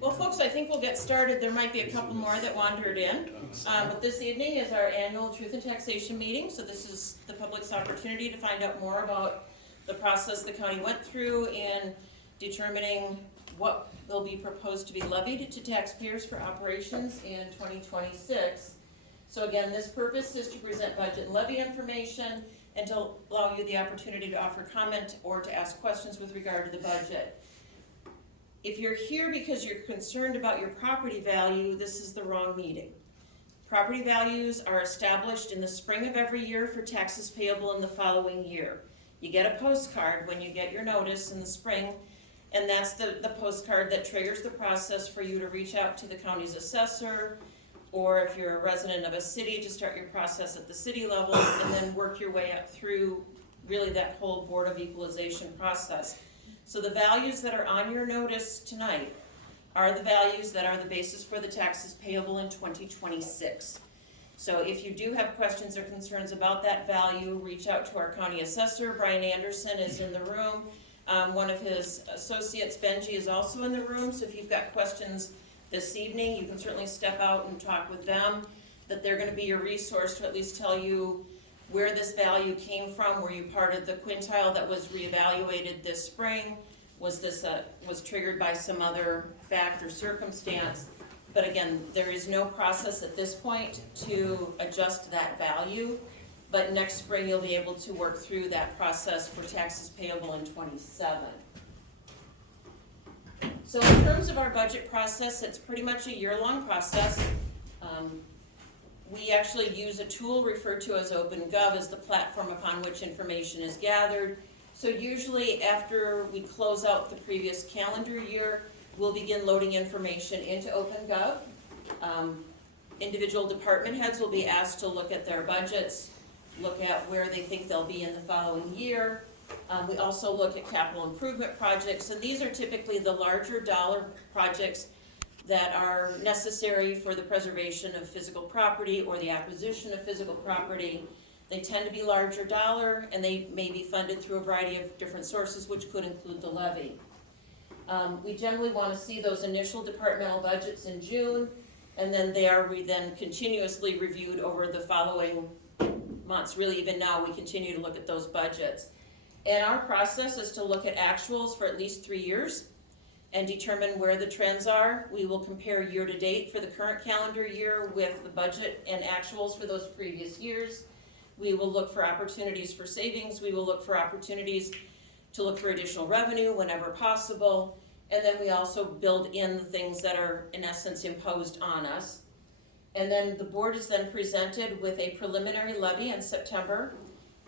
Well, folks, I think we'll get started. There might be a couple more that wandered in. But this evening is our annual Truth-in-Taxation meeting, so this is the public's opportunity to find out more about the process the county went through in determining what will be proposed to be levied to taxpayers for operations in 2026. So again, this purpose is to present budget and levy information and to allow you the opportunity to offer comment or to ask questions with regard to the budget. If you're here because you're concerned about your property value, this is the wrong meeting. Property values are established in the spring of every year for taxes payable in the following year. You get a postcard when you get your notice in the spring, and that's the postcard that triggers the process for you to reach out to the county's assessor, or if you're a resident of a city, to start your process at the city level and then work your way up through really that whole Board of Equalization process. So the values that are on your notice tonight are the values that are the basis for the taxes payable in 2026. So if you do have questions or concerns about that value, reach out to our county assessor. Brian Anderson is in the room. One of his associates, Benji, is also in the room. So if you've got questions this evening, you can certainly step out and talk with them, that they're going to be your resource to at least tell you where this value came from. Were you part of the quintile that was reevaluated this spring? Was this was triggered by some other fact or circumstance? But again, there is no process at this point to adjust that value. But next spring you'll be able to work through that process for taxes payable in 27. So in terms of our budget process, it's pretty much a year-long process. We actually use a tool referred to as OpenGov as the platform upon which information is gathered. So usually after we close out the previous calendar year, we'll begin loading information into OpenGov. Individual department heads will be asked to look at their budgets, look at where they think they'll be in the following year. We also look at capital improvement projects, and these are typically the larger dollar projects that are necessary for the preservation of physical property or the acquisition of physical property. They tend to be larger dollar, and they may be funded through a variety of different sources, which could include the levy. We generally want to see those initial departmental budgets in June, and then they are then continuously reviewed over the following months. Really, even now, we continue to look at those budgets. And our process is to look at actuals for at least 3 years and determine where the trends are. We will compare year to date for the current calendar year with the budget and actuals for those previous years. We will look for opportunities for savings. We will look for opportunities to look for additional revenue whenever possible. And then we also build in the things that are in essence imposed on us. And then the board is then presented with a preliminary levy in September,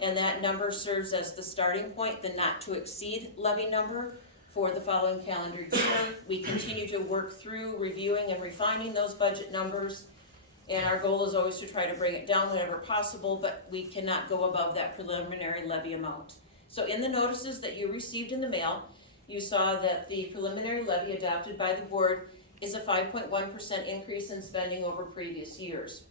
and that number serves as the starting point, the not to exceed levy number for the following calendar year. We continue to work through reviewing and refining those budget numbers, and our goal is always to try to bring it down whenever possible, but we cannot go above that preliminary levy amount. So in the notices that you received in the mail, you saw that the preliminary levy adopted by the board is a 5.1% increase in spending over previous years.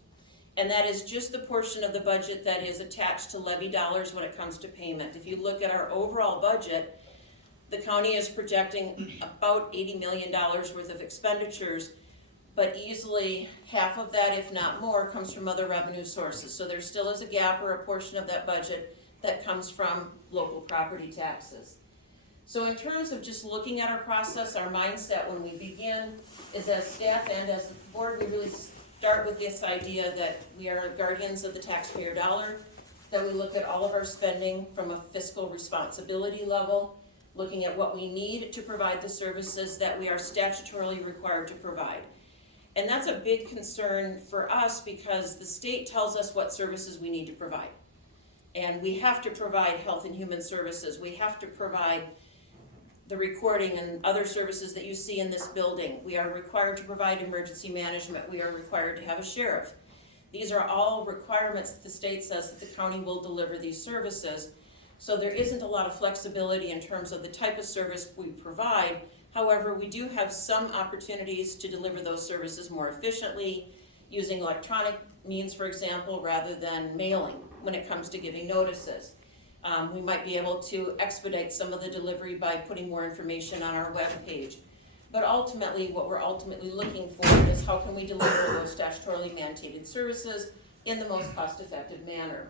And that is just the portion of the budget that is attached to levy dollars when it comes to payment. If you look at our overall budget, the county is projecting about $80 million worth of expenditures, but easily half of that, if not more, comes from other revenue sources. So there still is a gap or a portion of that budget that comes from local property taxes. So in terms of just looking at our process, our mindset when we begin is as staff and as the board, we really start with this idea that we are guardians of the taxpayer dollar, that we look at all of our spending from a fiscal responsibility level, looking at what we need to provide the services that we are statutorily required to provide. And that's a big concern for us because the state tells us what services we need to provide. And we have to provide health and human services. We have to provide the recording and other services that you see in this building. We are required to provide emergency management. We are required to have a sheriff. These are all requirements that the state says that the county will deliver these services. So there isn't a lot of flexibility in terms of the type of service we provide. However, we do have some opportunities to deliver those services more efficiently using electronic means, for example, rather than mailing when it comes to giving notices. We might be able to expedite some of the delivery by putting more information on our web page. But ultimately, what we're ultimately looking for is how can we deliver those statutorily mandated services in the most cost-effective manner.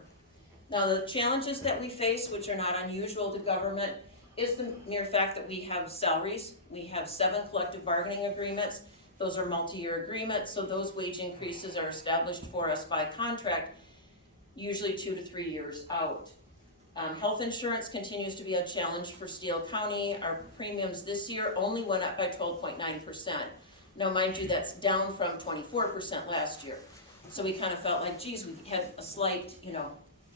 Now, the challenges that we face, which are not unusual to government, is the mere fact that we have salaries. We have 7 collective bargaining agreements. Those are multi-year agreements, so those wage increases are established for us by contract, usually 2 to 3 years out. Health insurance continues to be a challenge for Steele County. Our premiums this year only went up by 12.9%. Now, mind you, that's down from 24% last year. So we kind of felt like, geez, we had a slight,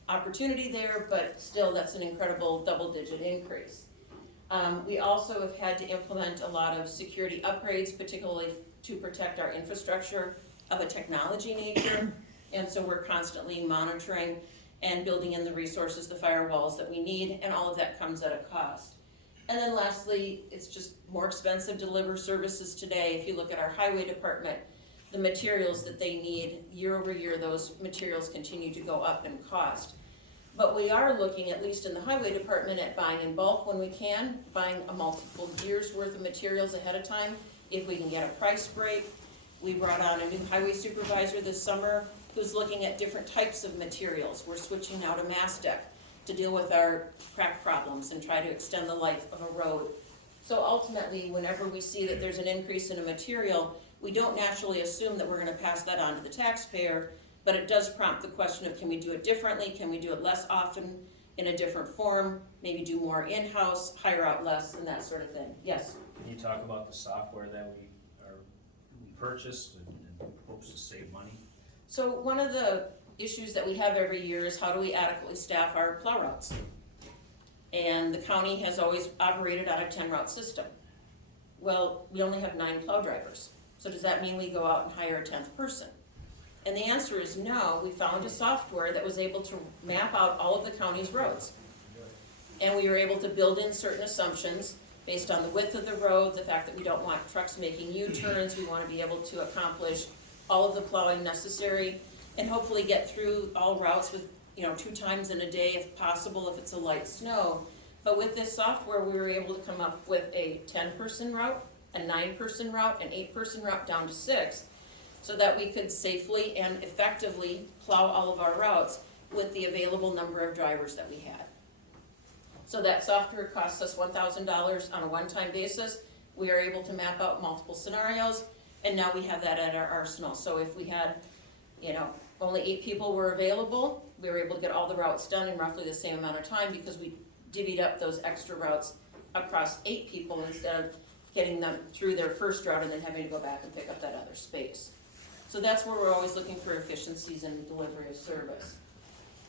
opportunity there, but still that's an incredible double-digit increase. We also have had to implement a lot of security upgrades, particularly to protect our infrastructure of a technology nature. And so we're constantly monitoring and building in the resources, the firewalls that we need, and all of that comes at a cost. And then lastly, it's just more expensive to deliver services today. If you look at our highway department, the materials that they need, year over year, those materials continue to go up in cost. But we are looking, at least in the highway department, at buying in bulk when we can, buying a multiple years worth of materials ahead of time, if we can get a price break. We brought on a new highway supervisor this summer who's looking at different types of materials. We're switching now to Mastec to deal with our crack problems and try to extend the life of a road. So ultimately, whenever we see that there's an increase in a material, we don't naturally assume that we're gonna pass that on to the taxpayer, but it does prompt the question of, can we do it differently? Can we do it less often in a different form? Maybe do more in-house, hire out less, and that sort of thing. Yes? Can you talk about the software that we purchased and hopes to save money? So one of the issues that we have every year is how do we adequately staff our plow routes? And the county has always operated on a 10-route system. Well, we only have 9 plow drivers. So does that mean we go out and hire a 10th person? And the answer is no. We found a software that was able to map out all of the county's roads. And we were able to build in certain assumptions based on the width of the road, the fact that we don't want trucks making U-turns, we want to be able to accomplish all of the plowing necessary, and hopefully get through all routes with, 2 times in a day if possible, if it's a light snow. But with this software, we were able to come up with a 10-person route, a 9-person route, an 8-person route down to 6, so that we could safely and effectively plow all of our routes with the available number of drivers that we had. So that software costs us $1,000 on a one-time basis. We are able to map out multiple scenarios, and now we have that at our arsenal. So if we had, only 8 people were available, we were able to get all the routes done in roughly the same amount of time because we divvied up those extra routes across 8 people instead of getting them through their first route and then having to go back and pick up that other space. So that's where we're always looking for efficiencies in delivery of service.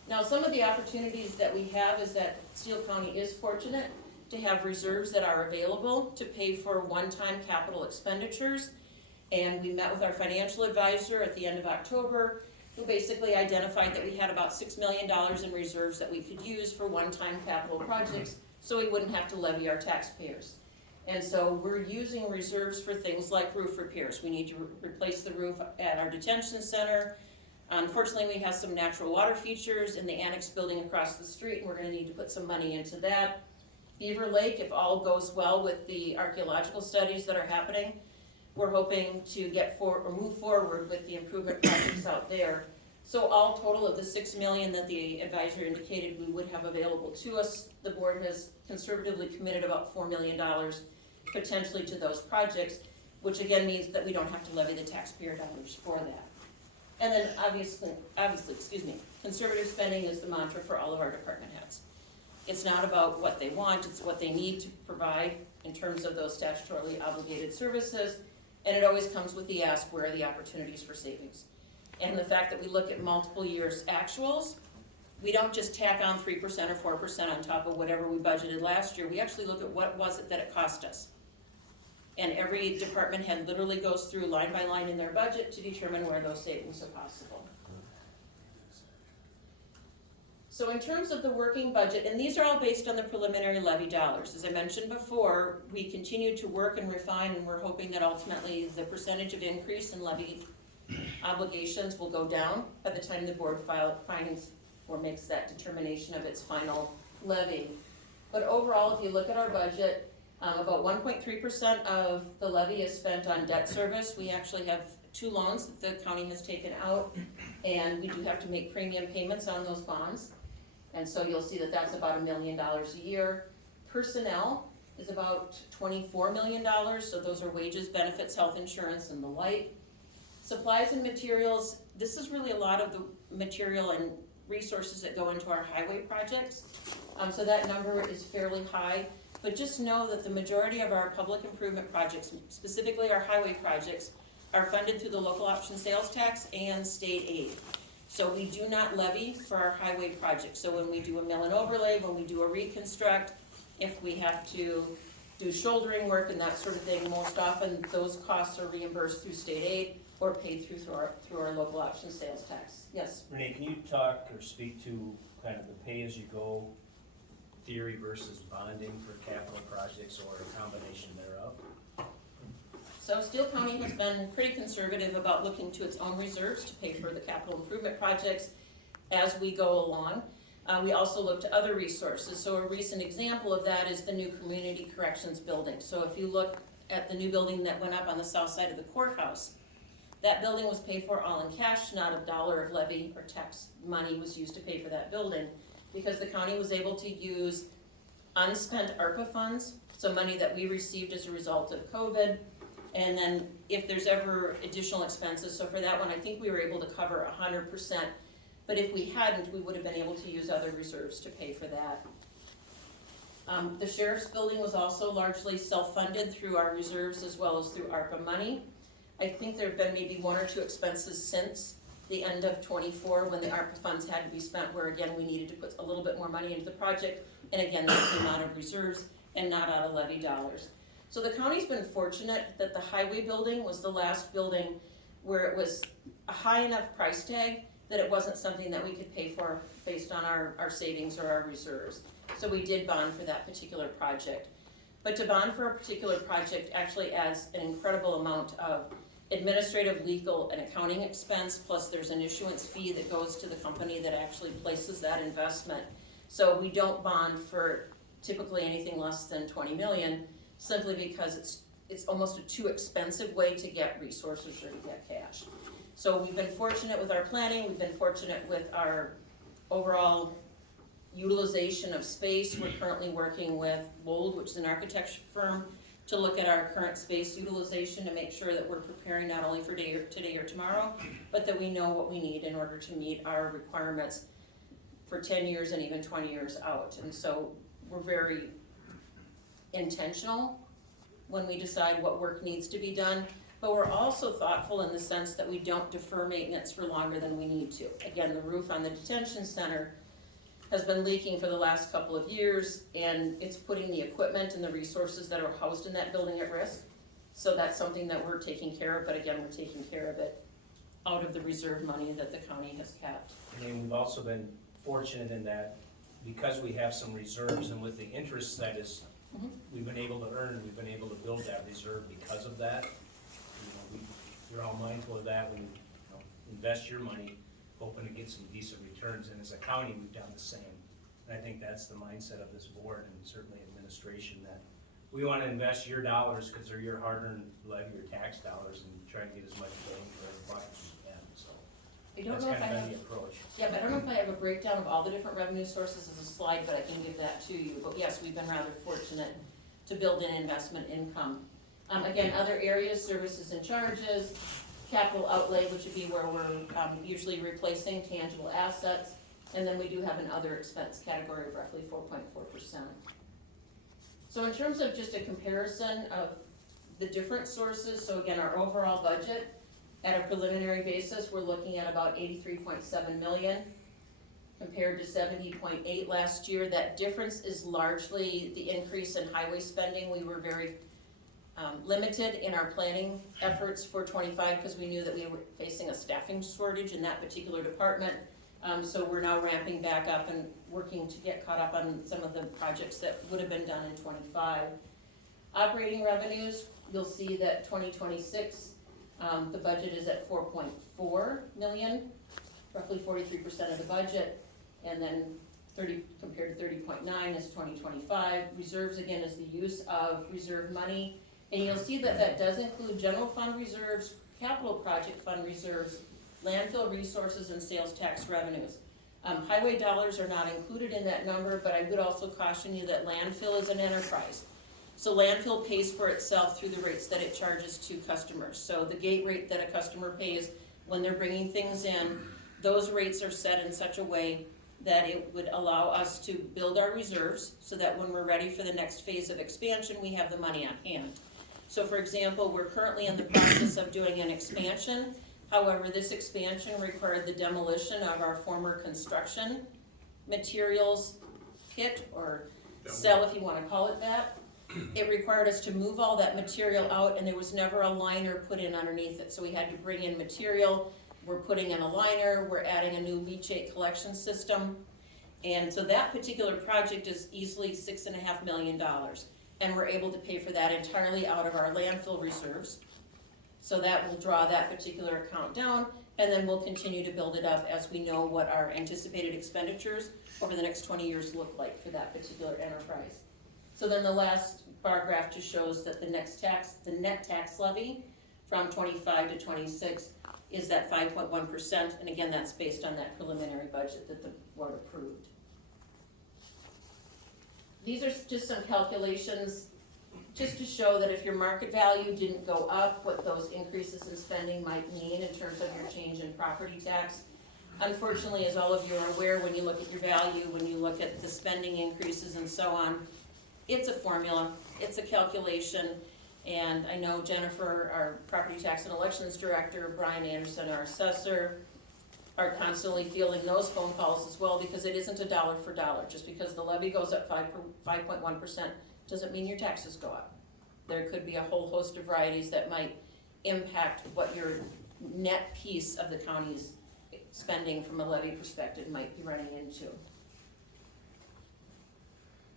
Now, some of the opportunities that we have is that Steele County is fortunate to have reserves that are available to pay for one-time capital expenditures. And we met with our financial advisor at the end of October, who basically identified that we had about $6 million in reserves that we could use for one-time capital projects, so we wouldn't have to levy our taxpayers. And so we're using reserves for things like roof repairs. We need to replace the roof at our detention center. Unfortunately, we have some natural water features in the annex building across the street, and we're gonna need to put some money into that. Beaver Lake, if all goes well with the archaeological studies that are happening, we're hoping to move forward with the improvement projects out there. So all total of the $6 million that the advisor indicated we would have available to us, the board has conservatively committed about $4 million potentially to those projects, which again means that we don't have to levy the taxpayer dollars for that. And then obviously, conservative spending is the mantra for all of our department heads. It's not about what they want, it's what they need to provide in terms of those statutorily obligated services, and it always comes with the ask, where are the opportunities for savings? And the fact that we look at multiple years actuals, we don't just tack on 3% or 4% on top of whatever we budgeted last year, we actually look at what was it that it cost us. And every department head literally goes through line by line in their budget to determine where those savings are possible. So in terms of the working budget, and these are all based on the preliminary levy dollars. As I mentioned before, we continue to work and refine, and we're hoping that ultimately the percentage of increase in levy obligations will go down by the time the board finds or makes that determination of its final levy. But overall, if you look at our budget, About 1.3% of the levy is spent on debt service. We actually have 2 loans that the county has taken out, and we do have to make premium payments on those bonds. And so you'll see that that's about $1 million a year. Personnel is about $24 million, so those are wages, benefits, health insurance, and the like. Supplies and materials, this is really a lot of the material and resources that go into our highway projects. So that number is fairly high, but just know that the majority of our public improvement projects, specifically our highway projects, are funded through the local option sales tax and state aid. So we do not levy for our highway projects. So when we do a mill and overlay, when we do a reconstruct, if we have to do shouldering work and that sort of thing, most often those costs are reimbursed through state aid or paid through our local option sales tax. Yes? Renee, can you talk or speak to kind of the pay-as-you-go theory versus bonding for capital projects or a combination thereof? So Steele County has been pretty conservative about looking to its own reserves to pay for the capital improvement projects as we go along. We also look to other resources. So a recent example of that is the new community corrections building. So if you look at the new building that went up on the south side of the courthouse, that building was paid for all in cash, not a dollar of levy or tax money was used to pay for that building, because the county was able to use unspent ARPA funds, so money that we received as a result of COVID, and then if there's ever additional expenses, so for that one, I think we were able to cover 100%, but if we hadn't, we would have been able to use other reserves to pay for that. The sheriff's building was also largely self-funded through our reserves as well as through ARPA money. I think there have been maybe 1 or 2 expenses since the end of '24 when the ARPA funds had to be spent, where again, we needed to put a little bit more money into the project, and again, that came out of reserves and not out of levy dollars. So the county's been fortunate that the highway building was the last building where it was a high enough price tag that it wasn't something that we could pay for based on our savings or our reserves. So we did bond for that particular project. But to bond for a particular project actually adds an incredible amount of administrative, legal, and accounting expense, plus there's an issuance fee that goes to the company that actually places that investment. So we don't bond for typically anything less than 20 million, simply because it's almost a too expensive way to get resources or to get cash. So we've been fortunate with our planning, we've been fortunate with our overall utilization of space. We're currently working with Bold, which is an architecture firm, to look at our current space utilization to make sure that we're preparing not only for today or tomorrow, but that we know what we need in order to meet our requirements for 10 years and even 20 years out. And so we're very intentional when we decide what work needs to be done, but we're also thoughtful in the sense that we don't defer maintenance for longer than we need to. Again, the roof on the detention center has been leaking for the last couple of years, and it's putting the equipment and the resources that are housed in that building at risk. So that's something that we're taking care of, but again, we're taking care of it out of the reserve money that the county has kept. And we've also been fortunate in that because we have some reserves and with the interest that is we've been able to earn, we've been able to build that reserve because of that. You're all mindful of that when you invest your money, hoping to get some decent returns, and as a county, we've done the same. And I think that's the mindset of this board and certainly administration, that we want to invest your dollars because they're your hard-earned levy or tax dollars, and try and get as much bang for every buck as we can. So I don't that's know if I kind of have been the approach. Yeah, but I don't know if I have a breakdown of all the different revenue sources as a slide, but I can give that to you. But yes, we've been rather fortunate to build in investment income. Again, other areas, services and charges, capital outlay, which would be where we're usually replacing tangible assets, and then we do have an other expense category of roughly 4.4%. So in terms of just a comparison of the different sources, so again, our overall budget, at a preliminary basis, we're looking at about 83.7 million compared to 70.8 last year. That difference is largely the increase in highway spending. We were very limited in our planning efforts for 25 because we knew that we were facing a staffing shortage in that particular department. So we're now ramping back up and working to get caught up on some of the projects that would have been done in 25. Operating revenues, you'll see that 2026, the budget is at 4.4 million, roughly 43% of the budget. And then compared to 30.9 is 2025. Reserves, again, is the use of reserve money. And you'll see that that does include general fund reserves, capital project fund reserves, landfill resources, and sales tax revenues. Highway dollars are not included in that number, but I would also caution you that landfill is an enterprise. So landfill pays for itself through the rates that it charges to customers. So the gate rate that a customer pays when they're bringing things in, those rates are set in such a way that it would allow us to build our reserves so that when we're ready for the next phase of expansion, we have the money on hand. So for example, we're currently in the process of doing an expansion. However, this expansion required the demolition of our former construction materials pit, or cell if you want to call it that. It required us to move all that material out, and there was never a liner put in underneath it. So we had to bring in material, we're putting in a liner, we're adding a new leachate collection system. And so that particular project is easily $6.5 million. And we're able to pay for that entirely out of our landfill reserves. So that will draw that particular account down, and then we'll continue to build it up as we know what our anticipated expenditures over the next 20 years look like for that particular enterprise. So then the last bar graph just shows that the net tax levy from 25 to 26 is that 5.1%, and again, that's based on that preliminary budget that the board approved. These are just some calculations just to show that if your market value didn't go up, what those increases in spending might mean in terms of your change in property tax. Unfortunately, as all of you are aware, when you look at your value, when you look at the spending increases and so on, it's a formula, it's a calculation, and I know Jennifer, our property tax and elections director, Brian Anderson, our assessor, are constantly fielding those phone calls as well, because it isn't a dollar for dollar. Just because the levy goes up 5.1% doesn't mean your taxes go up. There could be a whole host of varieties that might impact what your net piece of the county's spending from a levy perspective might be running into.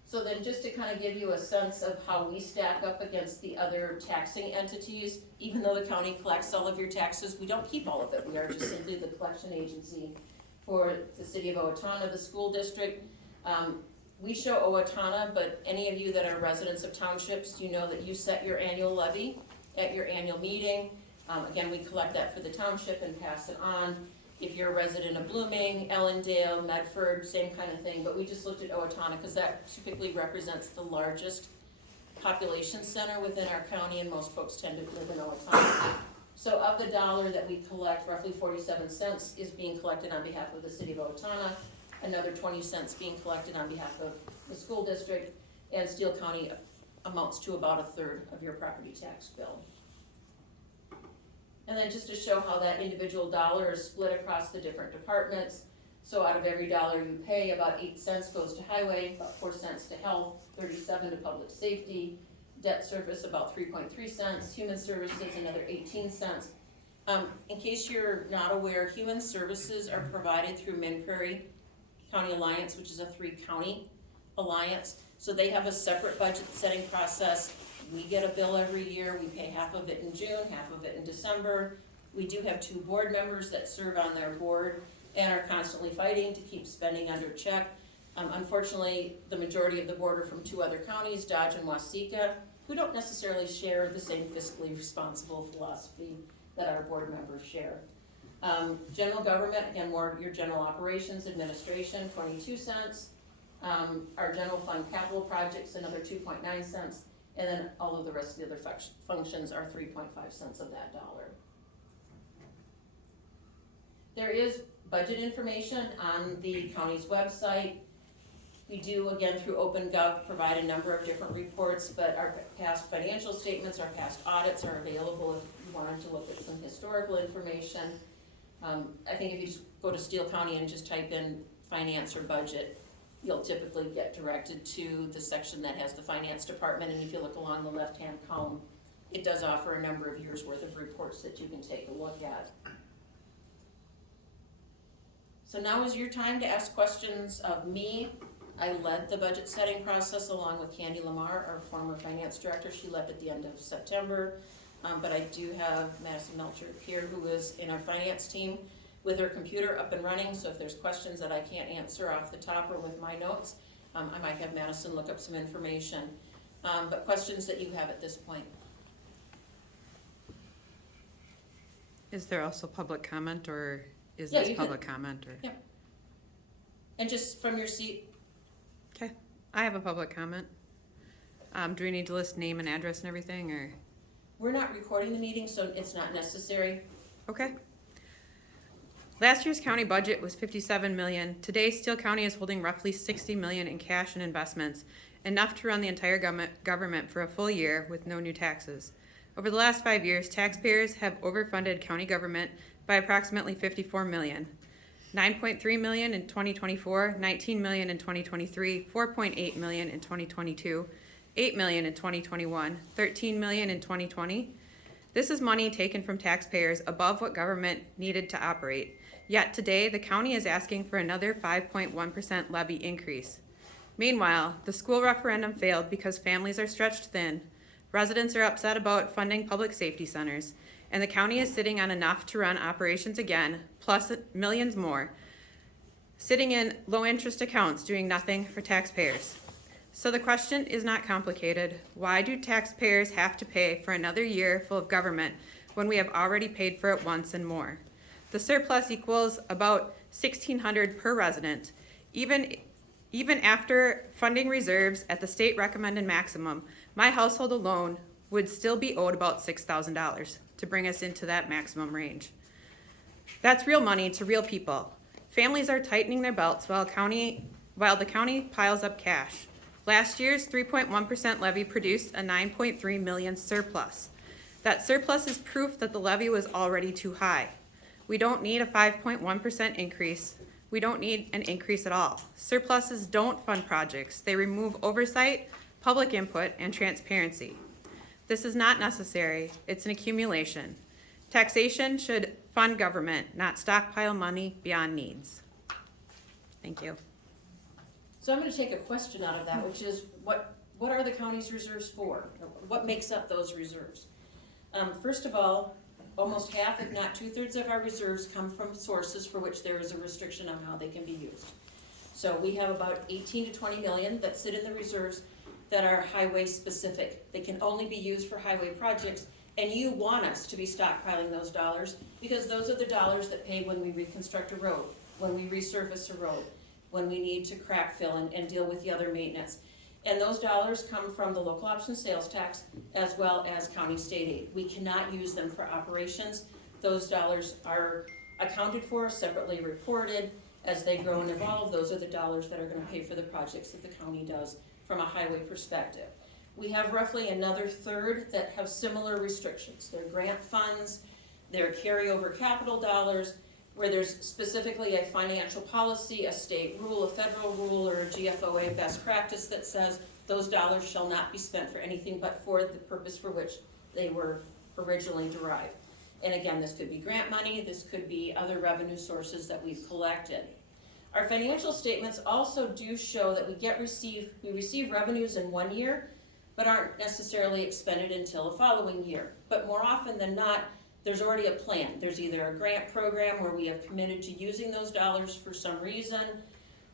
So then just to kind of give you a sense of how we stack up against the other taxing entities, even though the county collects all of your taxes, we don't keep all of it. We are just simply the collection agency for the city of Owatonna, the school district. We show Owatonna, but any of you that are residents of townships, you know that you set your annual levy at your annual meeting. Again, we collect that for the township and pass it on. If you're a resident of Blooming, Ellendale, Medford, same kind of thing, but we just looked at Owatonna because that typically represents the largest population center within our county, and most folks tend to live in Owatonna. So of the dollar that we collect, roughly 47 cents is being collected on behalf of the city of Owatonna, another 20 cents being collected on behalf of the school district, and Steele County amounts to about a third of your property tax bill. And then just to show how that individual dollar is split across the different departments. So out of every dollar you pay, about 8 cents goes to highway, about 4 cents to health, 37 to public safety, debt service about 3.3 cents, human services another 18 cents. In case you're not aware, human services are provided through Minn Prairie County Alliance, which is a 3-county alliance. So they have a separate budget setting process. We get a bill every year. We pay half of it in June, half of it in December. We do have 2 board members that serve on their board and are constantly fighting to keep spending under check. Unfortunately, the majority of the board are from 2 other counties, Dodge and Waseca, who don't necessarily share the same fiscally responsible philosophy that our board members share. General government, again, more your general operations, administration, 22 cents. Our general fund capital projects, another 2.9 cents. And then all of the rest of the other functions are 3.5 cents of that dollar. There is budget information on the county's website. We do, again, through OpenGov, provide a number of different reports, but our past financial statements, our past audits are available if you wanted to look at some historical information. I think if you just go to Steele County and just type in finance or budget, you'll typically get directed to the section that has the finance department, and if you look along the left-hand column, it does offer a number of years worth of reports that you can take a look at. So now is your time to ask questions of me. I led the budget setting process along with Candy Lamar, our former finance director. She left at the end of September, but I do have Madison Melcher here, who is in our finance team. with her computer up and running, so if there's questions that I can't answer off the top or with my notes, I might have Madison look up some information. But questions that you have at this point? Is there also public comment, or is Yeah, this you can- public comment, or? Yeah. And just from your seat, Okay, I have a public comment. Do we need to list name and address and everything, or? we're not recording the meeting, so it's not necessary. Okay. Last year's county budget was $57 million. Today, Steele County is holding roughly $60 million in cash and investments, enough to run the entire government for a full year with no new taxes. Over the last 5 years, taxpayers have overfunded county government by approximately $54 million. $9.3 million in 2024, $19 million in 2023, $4.8 million in 2022, $8 million in 2021, $13 million in 2020. This is money taken from taxpayers above what government needed to operate. Yet today, the county is asking for another 5.1% levy increase. Meanwhile, the school referendum failed because families are stretched thin, residents are upset about funding public safety centers, and the county is sitting on enough to run operations again, plus millions more, sitting in low-interest accounts doing nothing for taxpayers. So the question is not complicated. Why do taxpayers have to pay for another year full of government when we have already paid for it once and more? The surplus equals about $1,600 per resident. Even after funding reserves at the state recommended maximum, my household alone would still be owed about $6,000 to bring us into that maximum range. That's real money to real people. Families are tightening their belts while the county piles up cash. Last year's 3.1% levy produced a $9.3 million surplus. That surplus is proof that the levy was already too high. We don't need a 5.1% increase. We don't need an increase at all. Surpluses don't fund projects. They remove oversight, public input, and transparency. This is not necessary. It's an accumulation. Taxation should fund government, not stockpile money beyond needs. Thank you. So I'm gonna take a question out of that, which is, what are the county's reserves for? What makes up those reserves? First of all, almost half, if not 2/3 of our reserves come from sources for which there is a restriction on how they can be used. So we have about 18 to 20 million that sit in the reserves that are highway specific. They can only be used for highway projects, and you want us to be stockpiling those dollars because those are the dollars that pay when we reconstruct a road, when we resurface a road, when we need to crack fill and deal with the other maintenance. And those dollars come from the local option sales tax as well as county state aid. We cannot use them for operations. Those dollars are accounted for, separately reported. As they grow and evolve, those are the dollars that are gonna pay for the projects that the county does from a highway perspective. We have roughly another third that have similar restrictions. They're grant funds, they're carryover capital dollars, where there's specifically a financial policy, a state rule, a federal rule, or a GFOA best practice that says those dollars shall not be spent for anything but for the purpose for which they were originally derived. And again, this could be grant money, this could be other revenue sources that we've collected. Our financial statements also do show that we receive revenues in one year, but aren't necessarily expended until the following year. But more often than not, there's already a plan. There's either a grant program where we have committed to using those dollars for some reason,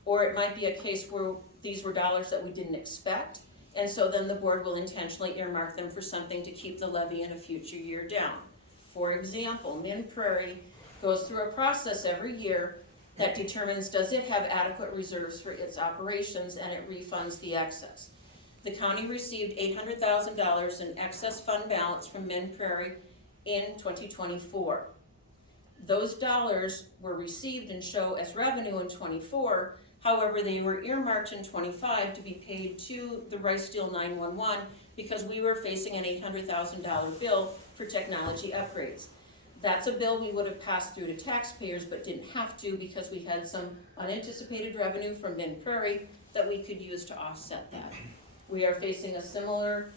or it might be a case where these were dollars that we didn't expect, and so then the board will intentionally earmark them for something to keep the levy in a future year down. For example, Min Prairie goes through a process every year that determines does it have adequate reserves for its operations, and it refunds the excess. The county received $800,000 in excess fund balance from Min Prairie in 2024. Those dollars were received and show as revenue in 24, however, they were earmarked in 25 to be paid to the Rice Steele 911 because we were facing an $800,000 bill for technology upgrades. That's a bill we would have passed through to taxpayers but didn't have to because we had some unanticipated revenue from Min Prairie that we could use to offset that. We are facing a similar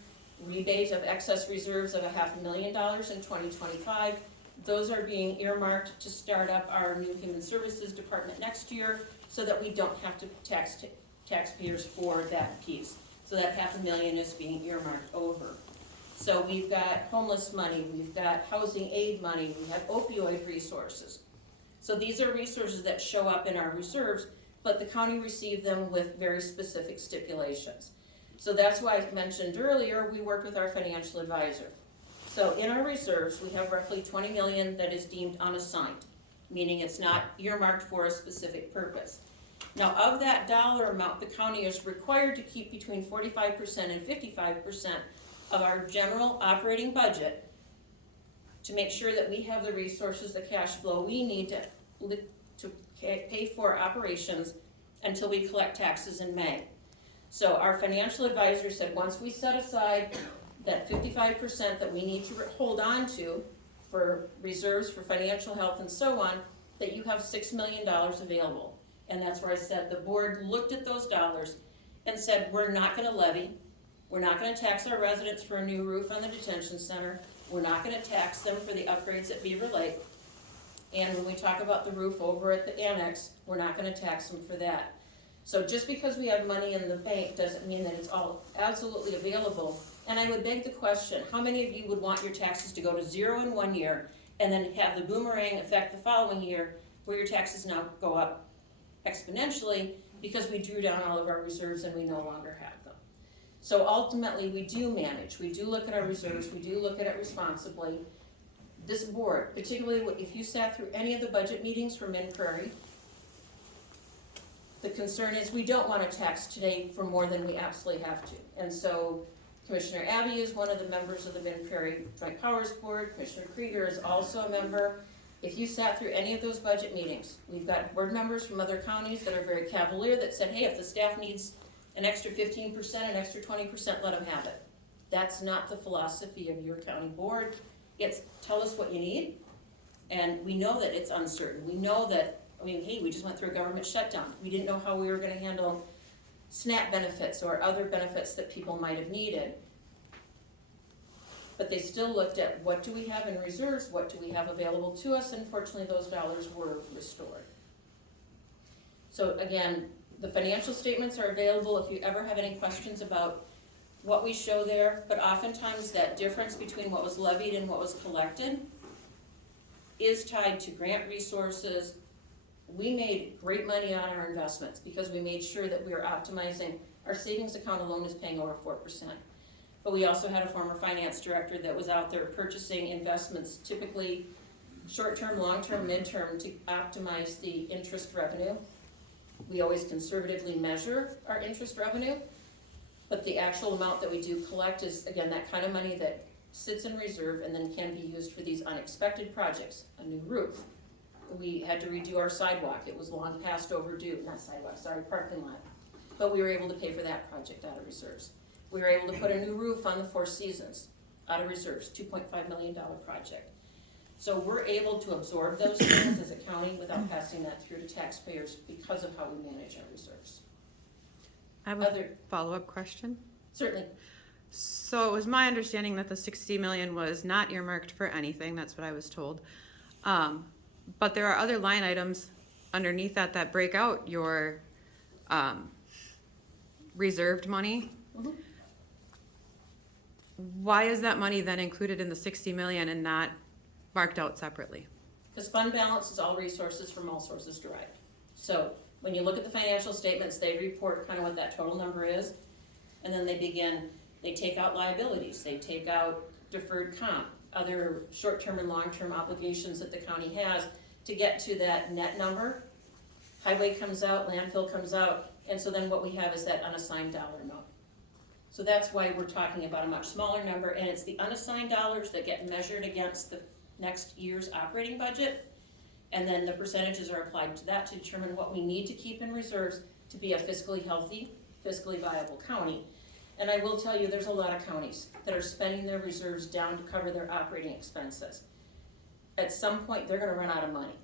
rebate of excess reserves of $500,000 in 2025. Those are being earmarked to start up our new Human Services Department next year so that we don't have to tax taxpayers for that piece. So that $500,000 is being earmarked over. So we've got homeless money, we've got housing aid money, we have opioid resources. So these are resources that show up in our reserves, but the county received them with very specific stipulations. So that's why I mentioned earlier, we work with our financial advisor. So in our reserves, we have roughly 20 million that is deemed unassigned, meaning it's not earmarked for a specific purpose. Now, of that dollar amount, the county is required to keep between 45% and 55% of our general operating budget to make sure that we have the resources, the cash flow we need to pay for operations until we collect taxes in May. So our financial advisor said, once we set aside that 55% that we need to hold on to for reserves for financial health and so on, that you have $6 million available. And that's where I said the board looked at those dollars and said, we're not gonna levy, we're not gonna tax our residents for a new roof on the detention center, we're not gonna tax them for the upgrades at Beaver Lake, and when we talk about the roof over at the annex, we're not gonna tax them for that. So just because we have money in the bank doesn't mean that it's all absolutely available. And I would beg the question, how many of you would want your taxes to go to zero in 1 year and then have the boomerang effect the following year where your taxes now go up exponentially because we drew down all of our reserves and we no longer have them? So ultimately, we do manage, we do look at our reserves, we do look at it responsibly. This board, particularly if you sat through any of the budget meetings for Minn Prairie, the concern is we don't want to tax today for more than we absolutely have to. And so Commissioner Abbey is one of the members of the Minn Prairie Joint Powers Board. Commissioner Krieger is also a member. If you sat through any of those budget meetings, we've got board members from other counties that are very cavalier that said, hey, if the staff needs an extra 15%, an extra 20%, let them have it. That's not the philosophy of your county board. It's tell us what you need, and we know that it's uncertain. We know that, I mean, hey, we just went through a government shutdown. We didn't know how we were gonna handle SNAP benefits or other benefits that people might have needed. But they still looked at what do we have in reserves, what do we have available to us, and fortunately those dollars were restored. So again, the financial statements are available if you ever have any questions about what we show there, but oftentimes that difference between what was levied and what was collected is tied to grant resources. We made great money on our investments because we made sure that we were optimizing. Our savings account alone is paying over 4%. But we also had a former finance director that was out there purchasing investments, typically short-term, long-term, mid-term, to optimize the interest revenue. We always conservatively measure our interest revenue, but the actual amount that we do collect is, again, that kind of money that sits in reserve and then can be used for these unexpected projects. A new roof. We had to redo our sidewalk. It was long past overdue. Not sidewalk, sorry, parking lot. But we were able to pay for that project out of reserves. We were able to put a new roof on the Four Seasons out of reserves, $2.5 million project. So we're able to absorb those things as a county without passing that through to taxpayers because of how we manage our reserves. I have a follow-up question. Certainly. So it was my understanding that the 60 million was not earmarked for anything. That's what I was told. But there are other line items underneath that break out your reserved money. Mm-hmm. Why is that money then included in the 60 million and not marked out separately? Because fund balance is all resources from all sources derived. So when you look at the financial statements, they report kind of what that total number is, and then they take out liabilities, they take out deferred comp, other short-term and long-term obligations that the county has to get to that net number. Highway comes out, landfill comes out, and so then what we have is that unassigned dollar amount. So that's why we're talking about a much smaller number, and it's the unassigned dollars that get measured against the next year's operating budget, and then the percentages are applied to that to determine what we need to keep in reserves to be a fiscally healthy, fiscally viable county. And I will tell you, there's a lot of counties that are spending their reserves down to cover their operating expenses. At some point, they're gonna run out of money,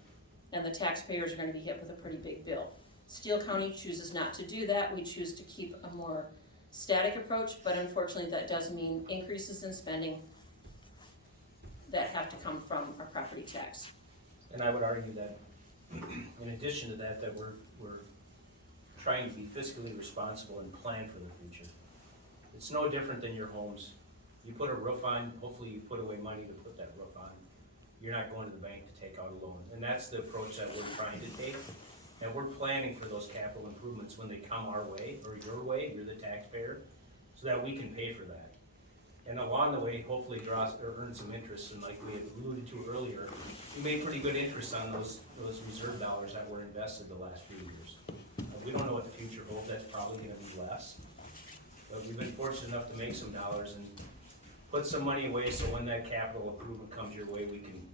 and the taxpayers are gonna be hit with a pretty big bill. Steele County chooses not to do that. We choose to keep a more static approach, but unfortunately that does mean increases in spending that have to come from our property tax. And I would argue that, in addition to that, that we're trying to be fiscally responsible and plan for the future. It's no different than your homes. You put a roof on, hopefully you put away money to put that roof on. you're not going to the bank to take out a loan. And that's the approach that we're trying to take. And we're planning for those capital improvements when they come our way, or your way, you're the taxpayer, so that we can pay for that. And along the way, hopefully earn some interest, and like we had alluded to earlier, we made pretty good interest on those reserve dollars that were invested the last few years. We don't know what the future holds, that's probably gonna be less. But we've been fortunate enough to make some dollars and put some money away, so when that capital improvement comes your way, we can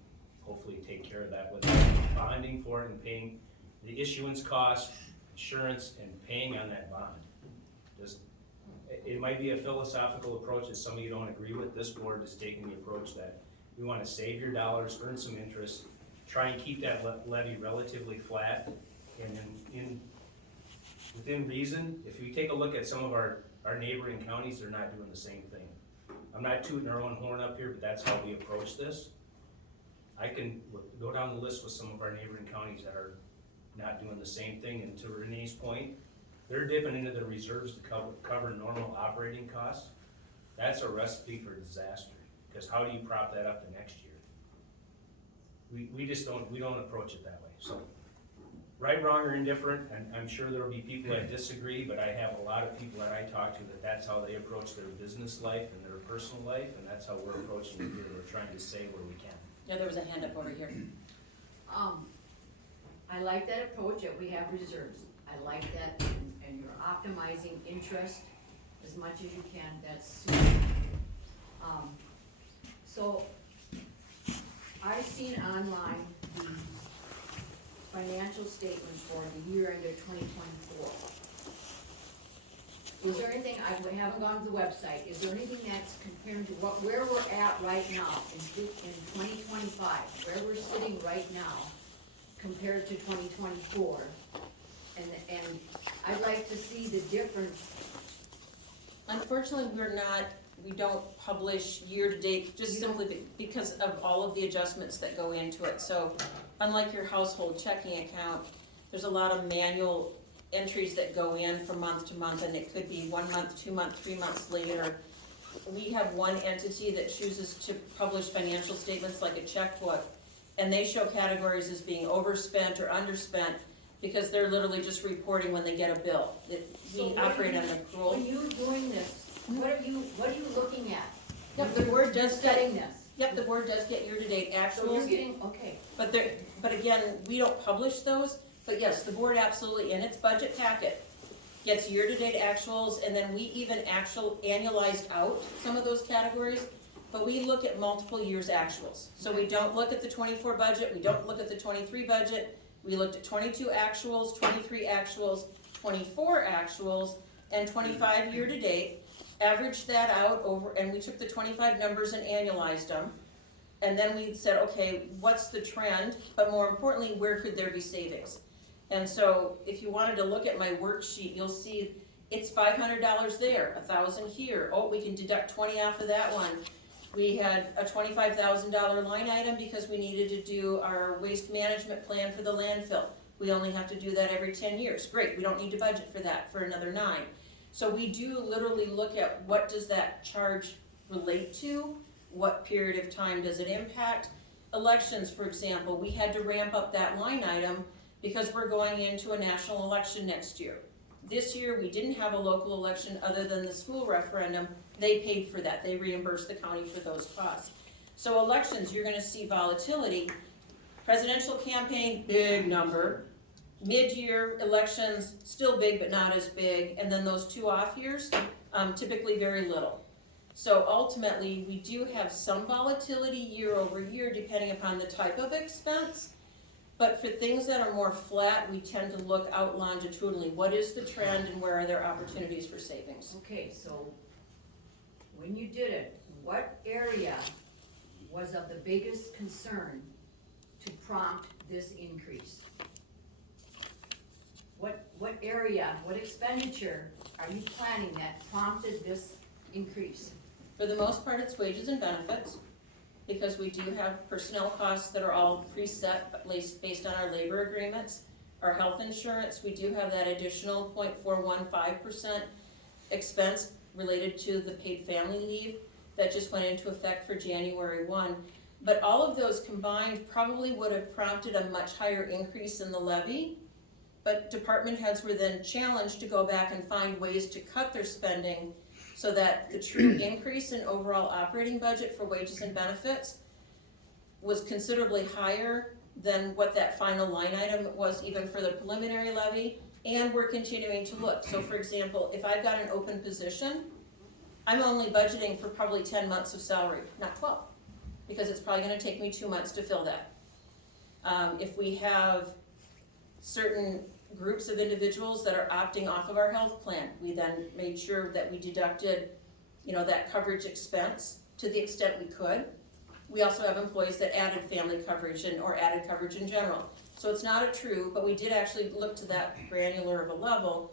hopefully take care of that with bonding for it and paying the issuance cost, insurance, and paying on that bond. Just, it might be a philosophical approach that some of you don't agree with. This board is taking the approach that we wanna save your dollars, earn some interest, try and keep that levy relatively flat, and within reason. If you take a look at some of our neighboring counties, they're not doing the same thing. I'm not tooting our own horn up here, but that's how we approach this. I can go down the list with some of our neighboring counties that are not doing the same thing, and to Renee's point, they're dipping into the reserves to cover normal operating costs. That's a recipe for disaster, because how do you prop that up the next year? We just don't approach it that way. So, right, wrong, or indifferent, and I'm sure there'll be people that disagree, but I have a lot of people that I talk to that's how they approach their business life and their personal life, and that's how we're approaching it here. We're trying to save where we can. Yeah, there was a hand up over here. I like that approach that we have reserves. I like that, and you're optimizing interest as much as you can, that's super. So, I've seen online the financial statement for the year ended 2024. Is there anything, I haven't gone to the website, is there anything that's comparing to where we're at right now in 2025, where we're sitting right now compared to 2024? And I'd like to see the difference. Unfortunately, we don't publish year-to-date, just simply because of all of the adjustments that go into it. So, unlike your household checking account, there's a lot of manual entries that go in from month to month, and it could be 1 month, 2 months, 3 months later. We have one entity that chooses to publish financial statements like a checkbook, and they show categories as being overspent or underspent, because they're literally just reporting when they get a bill. We operate on an accrual. When you're doing this, what are you looking at? Yep, the board does Setting this. Yep, the board does get year-to-date So you're actuals, getting, okay. but again, we don't publish those. But yes, the board absolutely, in its budget packet, gets year-to-date actuals, and then we even annualized out some of those categories, but we look at multiple years' actuals. So we don't look at the 24 budget, we don't look at the 23 budget, we looked at 22 actuals, 23 actuals, 24 actuals, and 25 year-to-date, averaged that out over, and we took the 25 numbers and annualized them. And then we said, okay, what's the trend, but more importantly, where could there be savings? And so if you wanted to look at my worksheet, you'll see it's $500 there, $1,000 here. Oh, we can deduct 20 off of that one. We had a $25,000 line item because we needed to do our waste management plan for the landfill. We only have to do that every 10 years. Great, we don't need to budget for that for another 9. So we do literally look at what does that charge relate to, what period of time does it impact. Elections, for example, we had to ramp up that line item because we're going into a national election next year. This year, we didn't have a local election other than the school referendum. They paid for that. They reimbursed the county for those costs. So elections, you're gonna see volatility. Presidential campaign, big number. Mid-year elections, still big but not as big. And then those 2 off years, typically very little. So ultimately, we do have some volatility year over year depending upon the type of expense. But for things that are more flat, we tend to look out longitudinally. What is the trend and where are there opportunities for savings? Okay, so when you did it, what area was of the biggest concern to prompt this increase? What area, what expenditure are you planning that prompted this increase? For the most part, it's wages and benefits, because we do have personnel costs that are all preset, at least based on our labor agreements. Our health insurance, we do have that additional 0.415% expense related to the paid family leave that just went into effect for January 1. But all of those combined probably would have prompted a much higher increase in the levy. But department heads were then challenged to go back and find ways to cut their spending so that the true increase in overall operating budget for wages and benefits was considerably higher than what that final line item was even for the preliminary levy, and we're continuing to look. So for example, if I've got an open position, I'm only budgeting for probably 10 months of salary, not 12, because it's probably gonna take me 2 months to fill that. If we have certain groups of individuals that are opting off of our health plan, we then made sure that we deducted, that coverage expense to the extent we could. We also have employees that added family coverage or added coverage in general. So it's not a true, but we did actually look to that granular of a level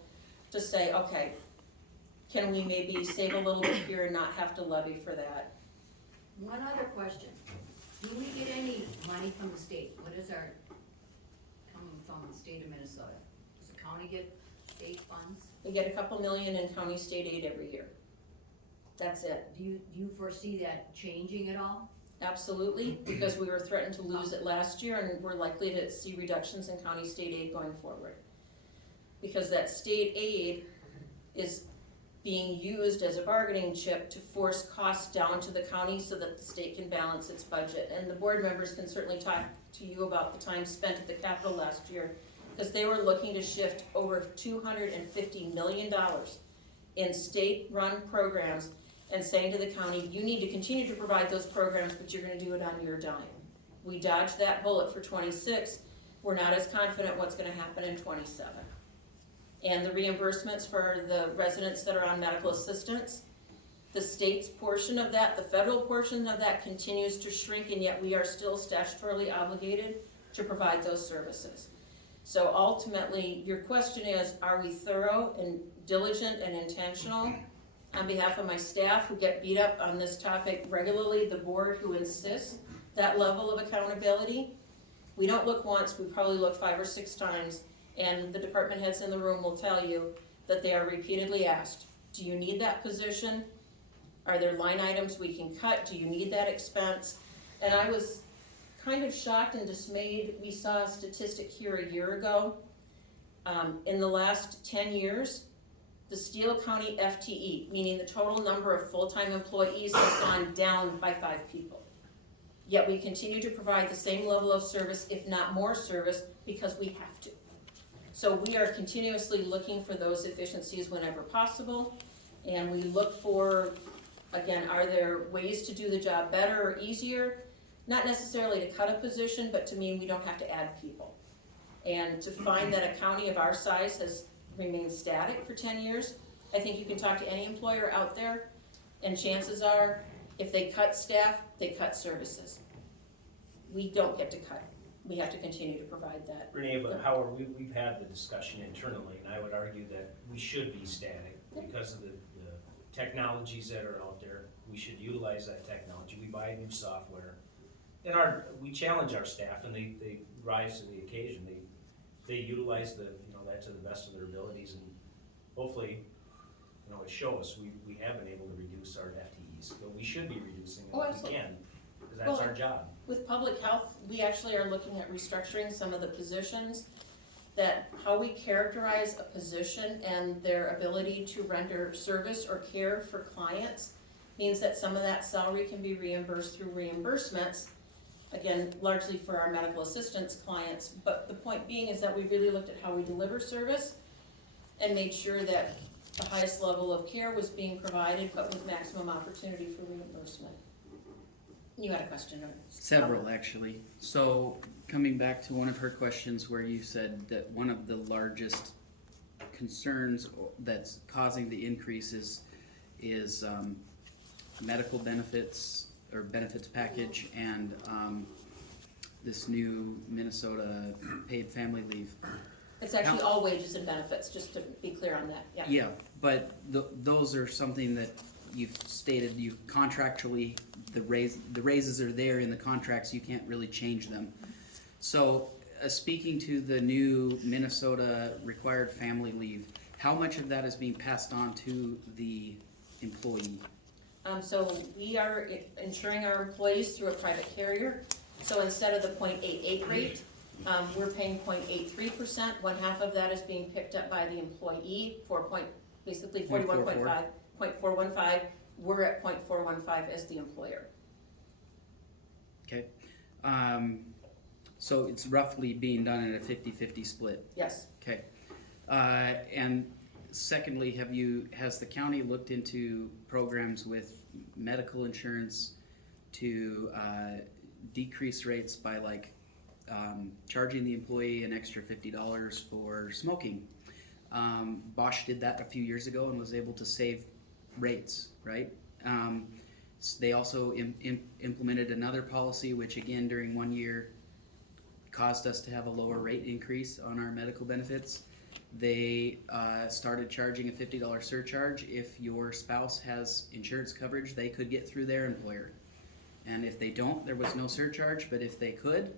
to say, okay, can we maybe save a little bit here and not have to levy for that? One other question, do we get any money from the state? What is our, coming from the state of Minnesota? Does the county get state funds? We get a couple million in county state aid every year. That's it. Do you foresee that changing at all? Absolutely, because we were threatened to lose it last year and we're likely to see reductions in county state aid going forward. Because that state aid is being used as a bargaining chip to force costs down to the county so that the state can balance its budget. And the board members can certainly talk to you about the time spent at the Capitol last year, because they were looking to shift over $250 million in state-run programs and saying to the county, you need to continue to provide those programs, but you're gonna do it on your dime. We dodged that bullet for 26. We're not as confident what's gonna happen in 27. And the reimbursements for the residents that are on medical assistance, the state's portion of that, the federal portion of that continues to shrink, and yet we are still statutorily obligated to provide those services. So ultimately, your question is, are we thorough and diligent and intentional? On behalf of my staff who get beat up on this topic regularly, the board who insists that level of accountability, we don't look once, we probably look 5 or 6 times, and the department heads in the room will tell you that they are repeatedly asked, do you need that position? Are there line items we can cut? Do you need that expense? And I was kind of shocked and dismayed. We saw a statistic here a year ago. In the last 10 years, the Steele County FTE, meaning the total number of full-time employees, has gone down by 5 people. Yet we continue to provide the same level of service, if not more service, because we have to. So we are continuously looking for those efficiencies whenever possible, and we look for, again, are there ways to do the job better or easier? Not necessarily to cut a position, but to mean we don't have to add people. And to find that a county of our size has remained static for 10 years, I think you can talk to any employer out there, and chances are, if they cut staff, they cut services. We don't get to cut. We have to continue to provide that. Renee, but however, we've had the discussion internally, and I would argue that we should be static because of the technologies that are out there. We should utilize that technology. We buy new software. And we challenge our staff, and they rise to the occasion. They utilize that to the best of their abilities, and hopefully, it shows we have been able to reduce our FTEs, but we should be reducing them if we can, because that's our job. With public health, we actually are looking at restructuring some of the positions, that how we characterize a position and their ability to render service or care for clients means that some of that salary can be reimbursed through reimbursements, again, largely for our medical assistance clients. But the point being is that we really looked at how we deliver service and made sure that the highest level of care was being provided, but with maximum opportunity for reimbursement. You had a question, or? Several, actually. So, coming back to one of her questions where you said that one of the largest concerns that's causing the increases is medical benefits or benefits package and this new Minnesota paid family leave. It's actually all wages and benefits, just to be clear on that, yeah. Yeah, but those are something that you've stated, you contractually, the raises are there in the contracts, you can't really change them. So, speaking to the new Minnesota required family leave, how much of that is being passed on to the employee? So we are insuring our employees through a private carrier. So instead of the 0.88 rate, we're paying 0.83%. One half of that is being picked up by the employee for basically 41.5, 0.415. We're at 0.415 as the employer. Okay. So it's roughly being done in a 50-50 split. Yes. Okay. And secondly, has the county looked into programs with medical insurance to decrease rates by charging the employee an extra $50 for smoking? Bosch did that a few years ago and was able to save rates, right? They also implemented another policy, which again during 1 year caused us to have a lower rate increase on our medical benefits. They started charging a $50 surcharge. If your spouse has insurance coverage, they could get through their employer. And if they don't, there was no surcharge, but if they could,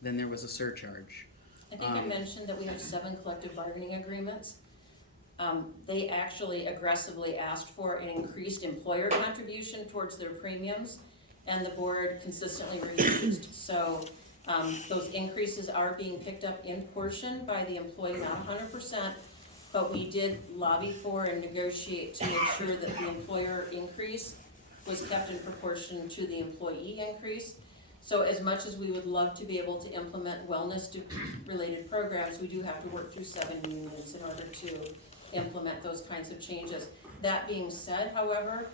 then there was a surcharge. I think I mentioned that we have 7 collective bargaining agreements. They actually aggressively asked for an increased employer contribution towards their premiums, and the board consistently refused. So those increases are being picked up in portion by the employee, not 100%, but we did lobby for and negotiate to make sure that the employer increase was kept in proportion to the employee increase. So as much as we would love to be able to implement wellness-related programs, we do have to work through 7 unions in order to implement those kinds of changes. That being said, however,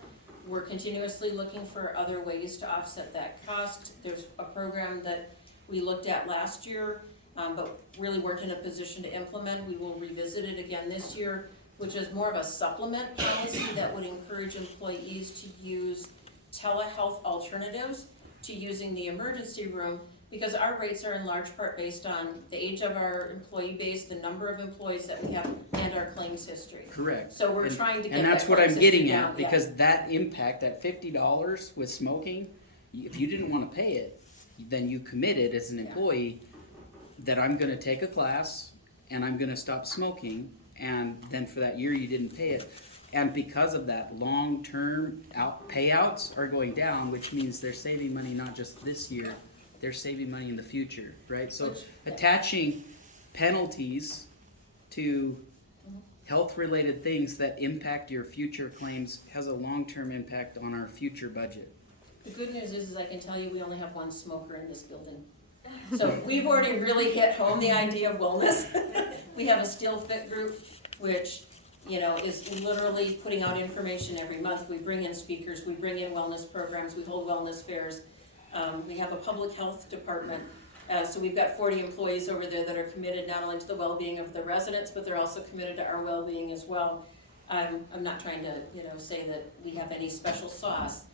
we're continuously looking for other ways to offset that cost. There's a program that we looked at last year, but really weren't in a position to implement. We will revisit it again this year, which is more of a supplement policy that would encourage employees to use telehealth alternatives to using the emergency room, because our rates are in large part based on the age of our employee base, the number of employees that we have, and our claims history. Correct. So we're trying to get and that's that what I'm claims getting history at, down, yeah. because that impact, that $50 with smoking, if you didn't want to pay it, then you committed as an employee that I'm going to take a class and I'm going to stop smoking, and then for that year you didn't pay it. And because of that, long-term payouts are going down, which means they're saving money not just this year, they're saving money in the future, right? So attaching penalties to health-related things that impact your future claims has a long-term impact on our future budget. The good news is I can tell you we only have 1 smoker in this building. So we've already really hit home the idea of wellness. We have a Steele Fit group, which is literally putting out information every month. We bring in speakers, we bring in wellness programs, we hold wellness fairs. We have a public health department. So we've got 40 employees over there that are committed not only to the well-being of the residents, but they're also committed to our well-being as well. I'm not trying to say that we have any special sauce,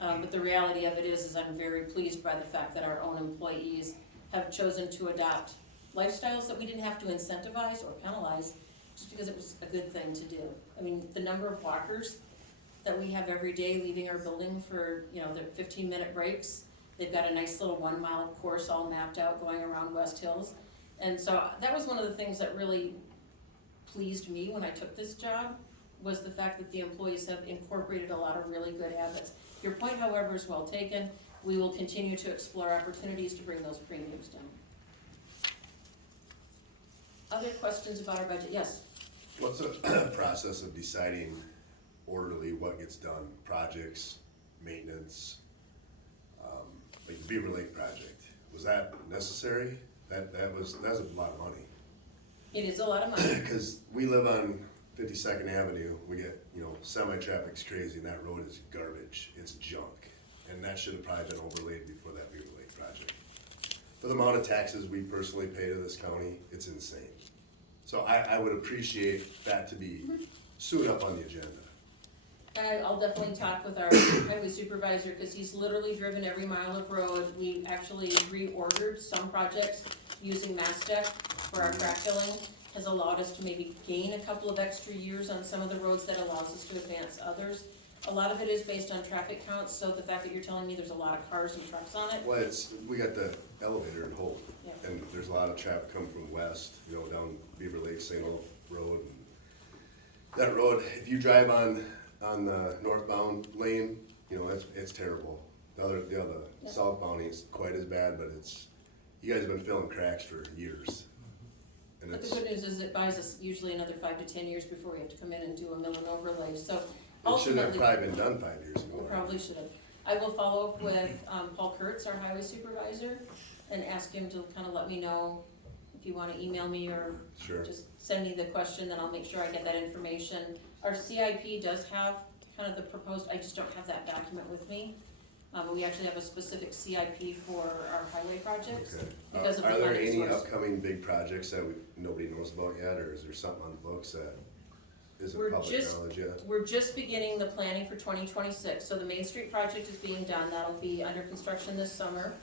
but the reality of it is I'm very pleased by the fact that our own employees have chosen to adopt lifestyles that we didn't have to incentivize or penalize, just because it was a good thing to do. I mean, the number of walkers that we have every day leaving our building for their 15-minute breaks. They've got a nice little 1-mile course all mapped out going around West Hills. And so that was one of the things that really pleased me when I took this job, was the fact that the employees have incorporated a lot of really good habits. Your point, however, is well taken. We will continue to explore opportunities to bring those premiums down. Other questions about our budget? Yes? What's the process of deciding orderly what gets done? Projects, maintenance, like the Beaver Lake project, was that necessary? That's a lot of money. It is a lot of money. Because we live on 52nd Avenue, we get, semi-traffic's crazy and that road is garbage, it's junk. And that should have probably been overlaid before that Beaver Lake project. For the amount of taxes we personally pay to this county, it's insane. So I would appreciate that to be soon up on the agenda. I'll definitely talk with our highway supervisor, because he's literally driven every mile of road. We actually reordered some projects using MassDec for our crack filling, has allowed us to maybe gain a couple of extra years on some of the roads that allows us to advance others. A lot of it is based on traffic counts, so the fact that you're telling me there's a lot of cars and trucks on it. Well, we got the elevator in Holt, Yeah. and there's a lot of traffic coming from west, down Beaver Lake, St. Olaf Road. And that road, if you drive on on the northbound lane, you know, it's terrible. The other Yeah. southbound is quite as bad, but you guys have been filling cracks for years. And But the it's, good news is it buys us usually another 5 to 10 years before we have to come in and do a mill and overlay, so it should have ultimately, probably been done 5 years we ago. probably should have. I will follow up with, Paul Kurtz, our highway supervisor, and ask him to kind of let me know if you wanna email me or Sure. just send me the question, then I'll make sure I get that information. Our CIP does have kind of the proposed, I just don't have that document with me. We actually have a specific CIP for our highway projects. Okay. Because of the Are there funding any source. upcoming big projects that nobody knows about yet, or is there something on the books that isn't We're public just- knowledge yet? We're just beginning the planning for 2026, so the Main Street project is being done, that'll be under construction this summer.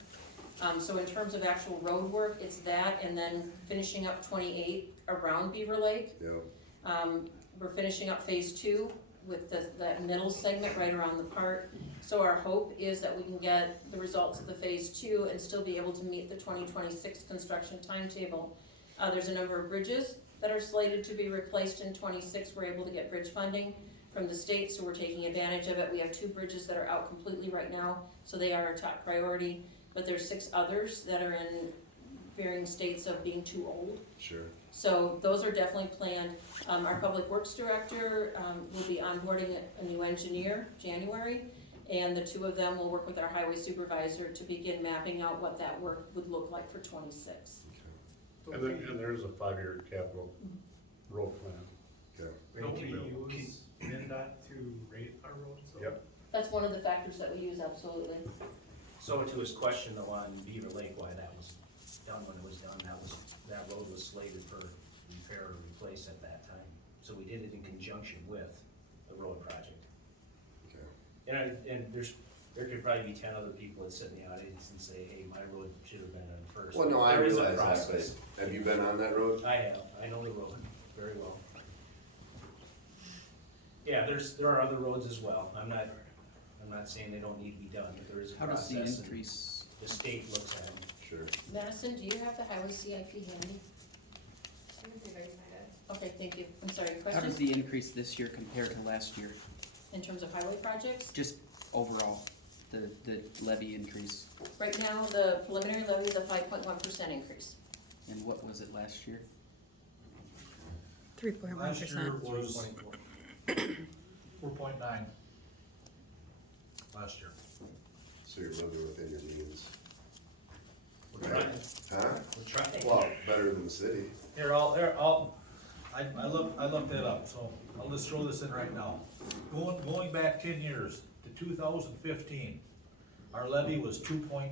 So in terms of actual road work, it's that, and then finishing up 28 around Beaver Lake. Yeah, We're finishing up phase 2 with that middle segment right around the park. So our hope is that we can get the results of the phase 2 and still be able to meet the 2026 construction timetable. There's a number of bridges that are slated to be replaced in 26. We're able to get bridge funding from the state, so we're taking advantage of it. We have 2 bridges that are out completely right now, so they are our top priority. But there's 6 others that are in varying states of being too old. sure. So those are definitely planned. Our Public Works Director will be onboarding a new engineer, January, and the 2 of them will work with our highway supervisor to begin mapping out what that work would look like for 26. And there's a 5-year capital road plan. Okay. Don't we use MinDOT to rate our roads? So- Yep. That's one of the factors that we use, absolutely. So to his question though on Beaver Lake, why that was done when it was done, that road was slated for repair or replace at that time. So we did it in conjunction with the road project. Okay. And there could probably be 10 other people that sit in the audience and say, hey, my road should have been done first. Well, no, I There is a realize that, process. but have you been on that road? I know the road very well. Yeah, there are other roads as well. I'm not saying they don't need to be done, but there is a How does process. the and increase, The state looks at them. Sure. Madison, do you have the highway CIP handy? Okay, thank you. I'm sorry, how does question? the increase this year compare to last year? In terms of highway projects? Just overall, the levy increase, Right now, the preliminary levy is a 5.1% increase. and what was it last year? 3.1%. Last year was 4.9. Last year. So you're living within your means. We're trying. Huh? We're trying. Well, better than the city. I looked that up, so I'll just throw this in right now. Going back 10 years to 2015, our levy was 2.4.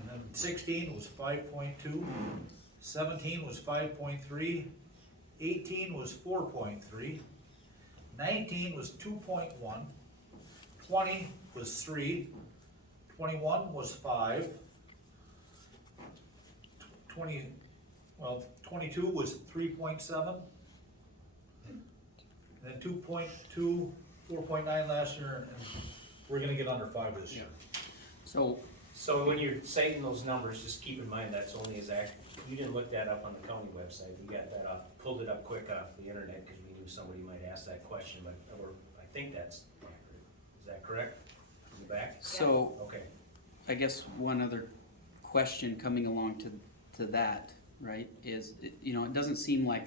And then 16 was 5.2, 17 was 5.3, 18 was 4.3, 19 was 2.1, 20 was 3, 21 was 5, 22 was 3.7, and then 2.2, 4.9 last year, and we're gonna get under 5 this year. So, So when you're citing those numbers, just keep in mind that's only as you didn't look that up on the county website. We got that off, pulled it up quick off the internet because we knew somebody might ask that question, but I think that's accurate. Is that correct? In the back? so Okay. I guess one other question coming along to that, right, is, it doesn't seem like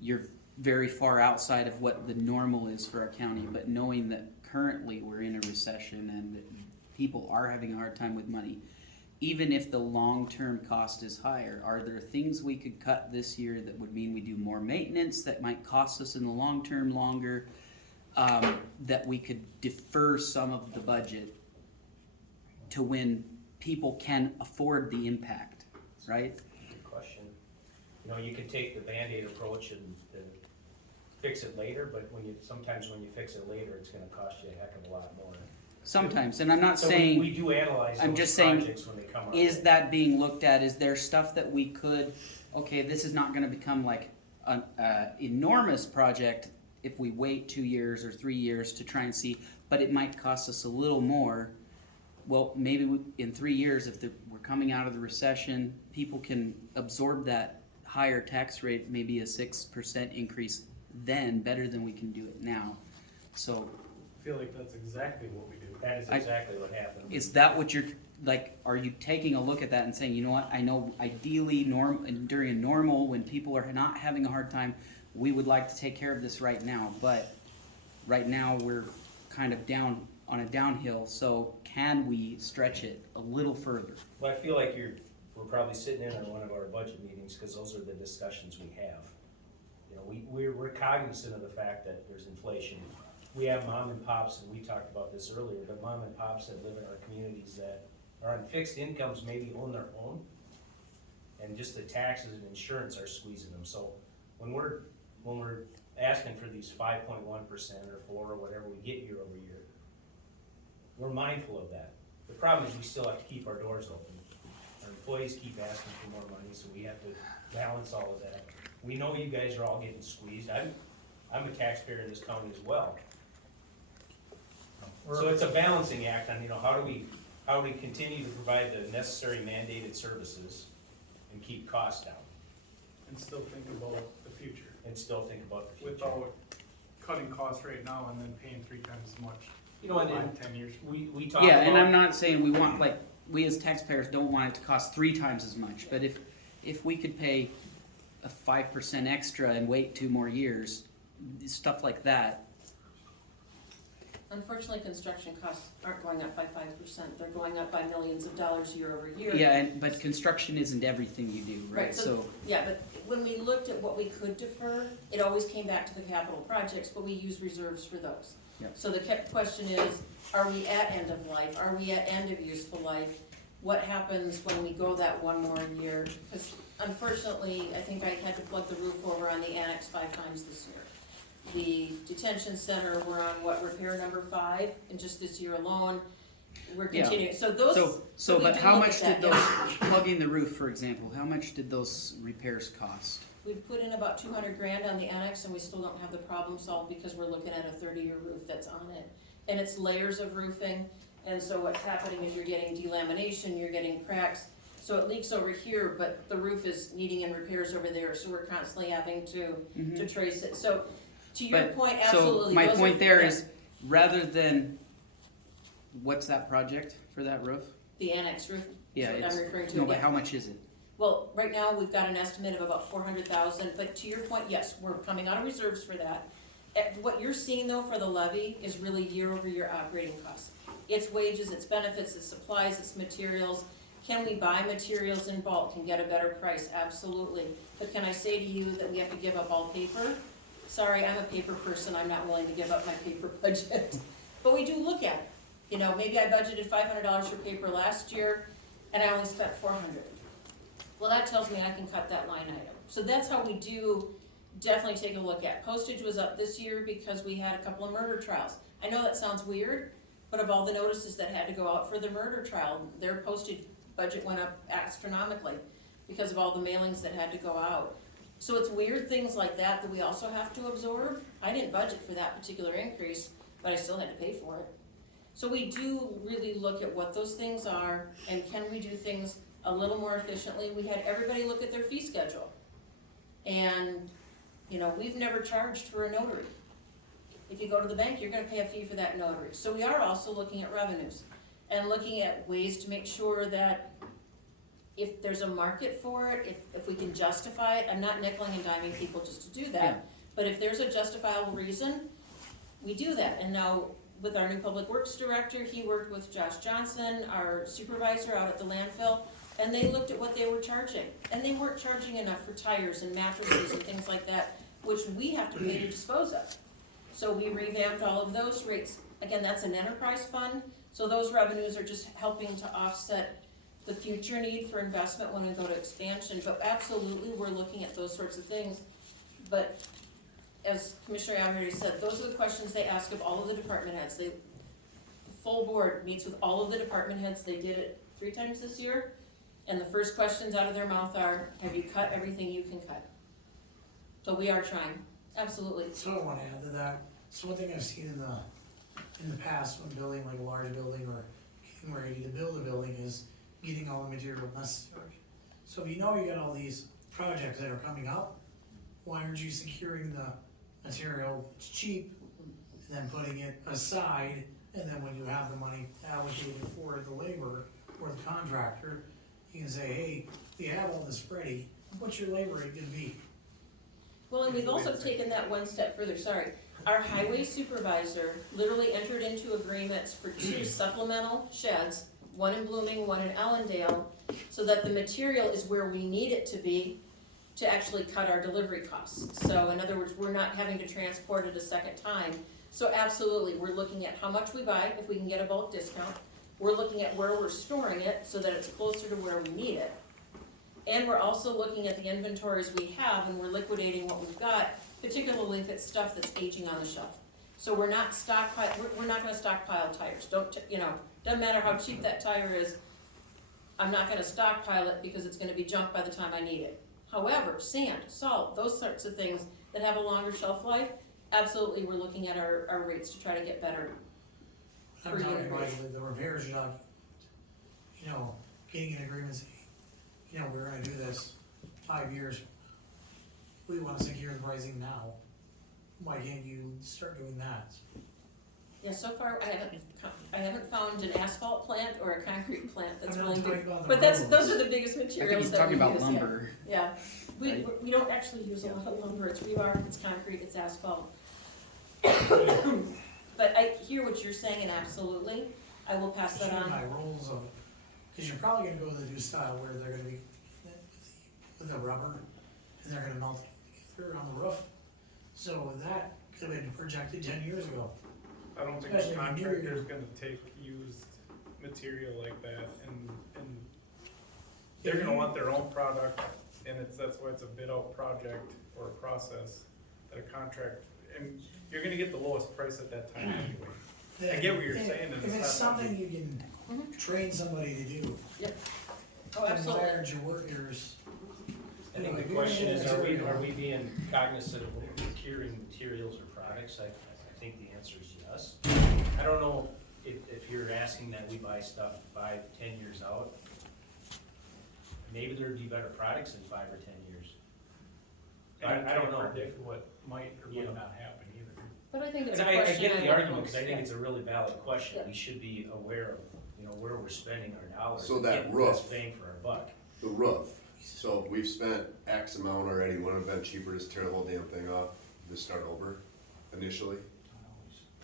you're very far outside of what the normal is for our county, but knowing that currently we're in a recession and that people are having a hard time with money, even if the long-term cost is higher, are there things we could cut this year that would mean we do more maintenance that might cost us in the long term longer, that we could defer some of the budget to when people can afford the impact, right? Good question. You could take the Band-Aid approach and fix it later, but sometimes when you fix it later, it's gonna cost you a heck of a lot more. Sometimes, and I'm not So saying, we do analyze I'm those just saying, projects when they come our is way. that being looked at? Is there stuff that we could, okay, this is not gonna become like an enormous project if we wait 2 years or 3 years to try and see, but it might cost us a little more. Well, maybe in 3 years, if we're coming out of the recession, people can absorb that higher tax rate, maybe a 6% increase then better than we can do it now. So I feel like that's exactly what we do. That is exactly what happened. is that what you're, like, are you taking a look at that and saying, you know what, I know ideally during a normal, when people are not having a hard time, we would like to take care of this right now, but right now we're kind of down on a downhill, so can we stretch it a little further? Well, I feel like we're probably sitting in on one of our budget meetings, cause those are the discussions we have. You know, we're cognizant of the fact that there's inflation. We have mom and pops, and we talked about this earlier, but mom and pops that live in our communities that are on fixed incomes, maybe own their own. And just the taxes and insurance are squeezing them, so when we're asking for these 5.1% or 4 or whatever we get year over year, we're mindful of that. The problem is we still have to keep our doors open. Our employees keep asking for more money, so we have to balance all of that. We know you guys are all getting squeezed. I'm a taxpayer in this county as well. So it's a balancing act on, you know, how do we continue to provide the necessary mandated services and keep costs down And still think about the future, and still think about the future. without cutting costs right now and then paying 3 times as much. You know, and 10 years. we talk Yeah, about. and I'm not saying we want, like, we as taxpayers don't want it to cost 3 times as much, but if we could pay a 5% extra and wait 2 more years, stuff like that. Unfortunately, construction costs aren't going up by 5%, they're going up by millions of dollars year over year. Yeah, but construction isn't everything you do, right? So, Yeah, but when we looked at what we could defer, it always came back to the capital projects, but we use reserves for those. Yep. So the question is, are we at end of life? Are we at end of useful life? What happens when we go that 1 more year? Because unfortunately, I think I had to plug the roof over on the annex 5 times this year. The detention center, we're on repair number 5, and just this year alone, we're Yeah. continuing, so those. so, we but do how look much at did that, those, plugging the roof, for example, how much did those repairs cost? We've put in about 200 grand on the annex, and we still don't have the problem solved because we're looking at a 30-year roof that's on it. And it's layers of roofing, and so what's happening is you're getting delamination, you're getting cracks. So it leaks over here, but the roof is needing in repairs over there, so we're constantly having to trace it. So to your But- point, So absolutely. my those point are- there yeah, is, rather than, what's that project for that roof? The annex roof, Yeah, is what it's, I'm referring to. no, but yeah. how much is it? Well, right now, we've got an estimate of about 400,000, but to your point, yes, we're coming out of reserves for that. What you're seeing though for the levy is really year over year operating costs. It's wages, it's benefits, it's supplies, it's materials. Can we buy materials in bulk and get a better price? Absolutely. But can I say to you that we have to give up all paper? Sorry, I'm a paper person, I'm not willing to give up my paper budget. But we do look at it. You know, maybe I budgeted $500 for paper last year, and I only spent $400. Well, that tells me I can cut that line item. So that's how we do definitely take a look at. Postage was up this year because we had a couple of murder trials. I know that sounds weird, but of all the notices that had to go out for the murder trial, their postage budget went up astronomically because of all the mailings that had to go out. So it's weird things like that that we also have to absorb. I didn't budget for that particular increase, but I still had to pay for it. So we do really look at what those things are and can we do things a little more efficiently. We had everybody look at their fee schedule. And, you know, we've never charged for a notary. If you go to the bank, you're gonna pay a fee for that notary. So we are also looking at revenues and looking at ways to make sure that if there's a market for it, if we can justify it, I'm not nickeling and diming people just to do that. Yeah. But if there's a justifiable reason, we do that. And now with our new public works director, he worked with Josh Johnson, our supervisor out at the landfill, and they looked at what they were charging. And they weren't charging enough for tires and mattresses and things like that, which we have to pay to dispose of. So we revamped all of those rates. Again, that's an enterprise fund, so those revenues are just helping to offset the future need for investment when we go to expansion. But absolutely, we're looking at those sorts of things. But as Commissioner Amity said, those are the questions they ask of all of the department heads. The full board meets with all of the department heads. They did it 3 times this year. And the first questions out of their mouth are, have you cut everything you can cut? So we are trying, absolutely. So I want to add to that. So one thing I've seen in the past when building like a large building or getting ready to build a building is getting all the material necessary. So if you know you got all these projects that are coming up, why aren't you securing the material, it's cheap, and then putting it aside, and then when you have the money allocated for the labor or the contractor, you can say, hey, you have all this ready, what's your labor rate gonna be? Well, and we've also taken that one step further, sorry. Our highway supervisor literally entered into agreements for 2 supplemental sheds, one in Blooming, one in Ellendale, so that the material is where we need it to be to actually cut our delivery costs. So in other words, we're not having to transport it a second time. So absolutely, we're looking at how much we buy, if we can get a bulk discount. We're looking at where we're storing it so that it's closer to where we need it. And we're also looking at the inventories we have and we're liquidating what we've got, particularly if it's stuff that's aging on the shelf. So we're not we're not gonna stockpile tires. Doesn't matter how cheap that tire is, I'm not gonna stockpile it because it's gonna be junk by the time I need it. However, sand, salt, those sorts of things that have a longer shelf life, absolutely, we're looking at our rates to try to get better. I'm Per talking unit about rate. the repairs job, getting an agreement, saying, we're gonna do this 5 years. We wanna secure the pricing now. Why can't you start doing that? Yeah, so far, I haven't found an asphalt plant or a concrete plant that's I'm not willing to, talking about the but those railroads. are the biggest I think materials he's that we talking use, about yeah. lumber. Yeah, Right. we don't actually use a lot of lumber, it's rebar, it's concrete, it's asphalt. But I hear what you're saying, and absolutely, I will pass that Share on. my rules of, cause you're probably gonna go to the new style where they're gonna be with the rubber, and they're gonna melt it together on the roof. So that could've been projected 10 years ago. I don't think Especially the when you're- contractor's gonna take used material like that and they're gonna want their own product, and that's why it's a bid out project or a process that a contract, and you're gonna get the lowest price at that time anyway. I get what you're And saying, and if it's it's not something you can train somebody to do, Oh, and absolutely. hire your workers. I think the question is, are we being cognizant of procuring materials or products? I think the answer is yes. I don't know if you're asking that we buy stuff 5, 10 years out. Maybe there'd be better products in 5 or 10 years. And you I don't can't know. predict what might or Yeah. might not happen either. But I think it's And a I question. get the I argument, would because I think post, it's a really valid question. Yeah. We should be aware of, where we're spending our dollars. So and that getting the best roof- bang for our buck. The roof, so we've spent X amount already, wouldn't have been cheaper to just tear the whole damn thing off, just start over initially?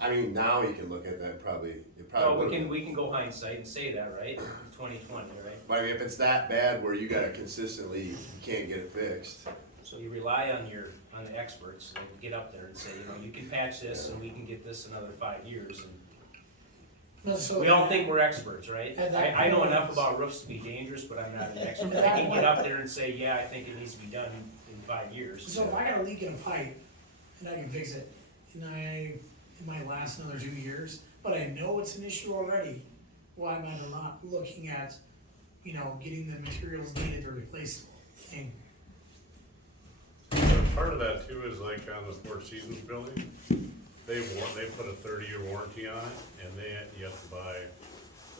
I mean, now you can look at that, it probably Well, would've. we can go hindsight and say that, right? 2020, right? But I mean, if it's that bad where you gotta consistently, you can't get it fixed, So you rely on the experts, they can get up there and say, you can patch this and we can get this another 5 years. And So we all think we're experts, right? At that I know point- enough about roofs to be dangerous, but I'm not an expert. At I that can get point- up there and say, yeah, I think it needs to be done in 5 years. So if I got a leak in a pipe and I can fix it, it might last another 2 years, but I know it's an issue already, why am I not looking at, getting the materials needed to replace the thing? But part of that too is like on the Four Seasons building, they put a 30-year warranty on it, and you have to buy,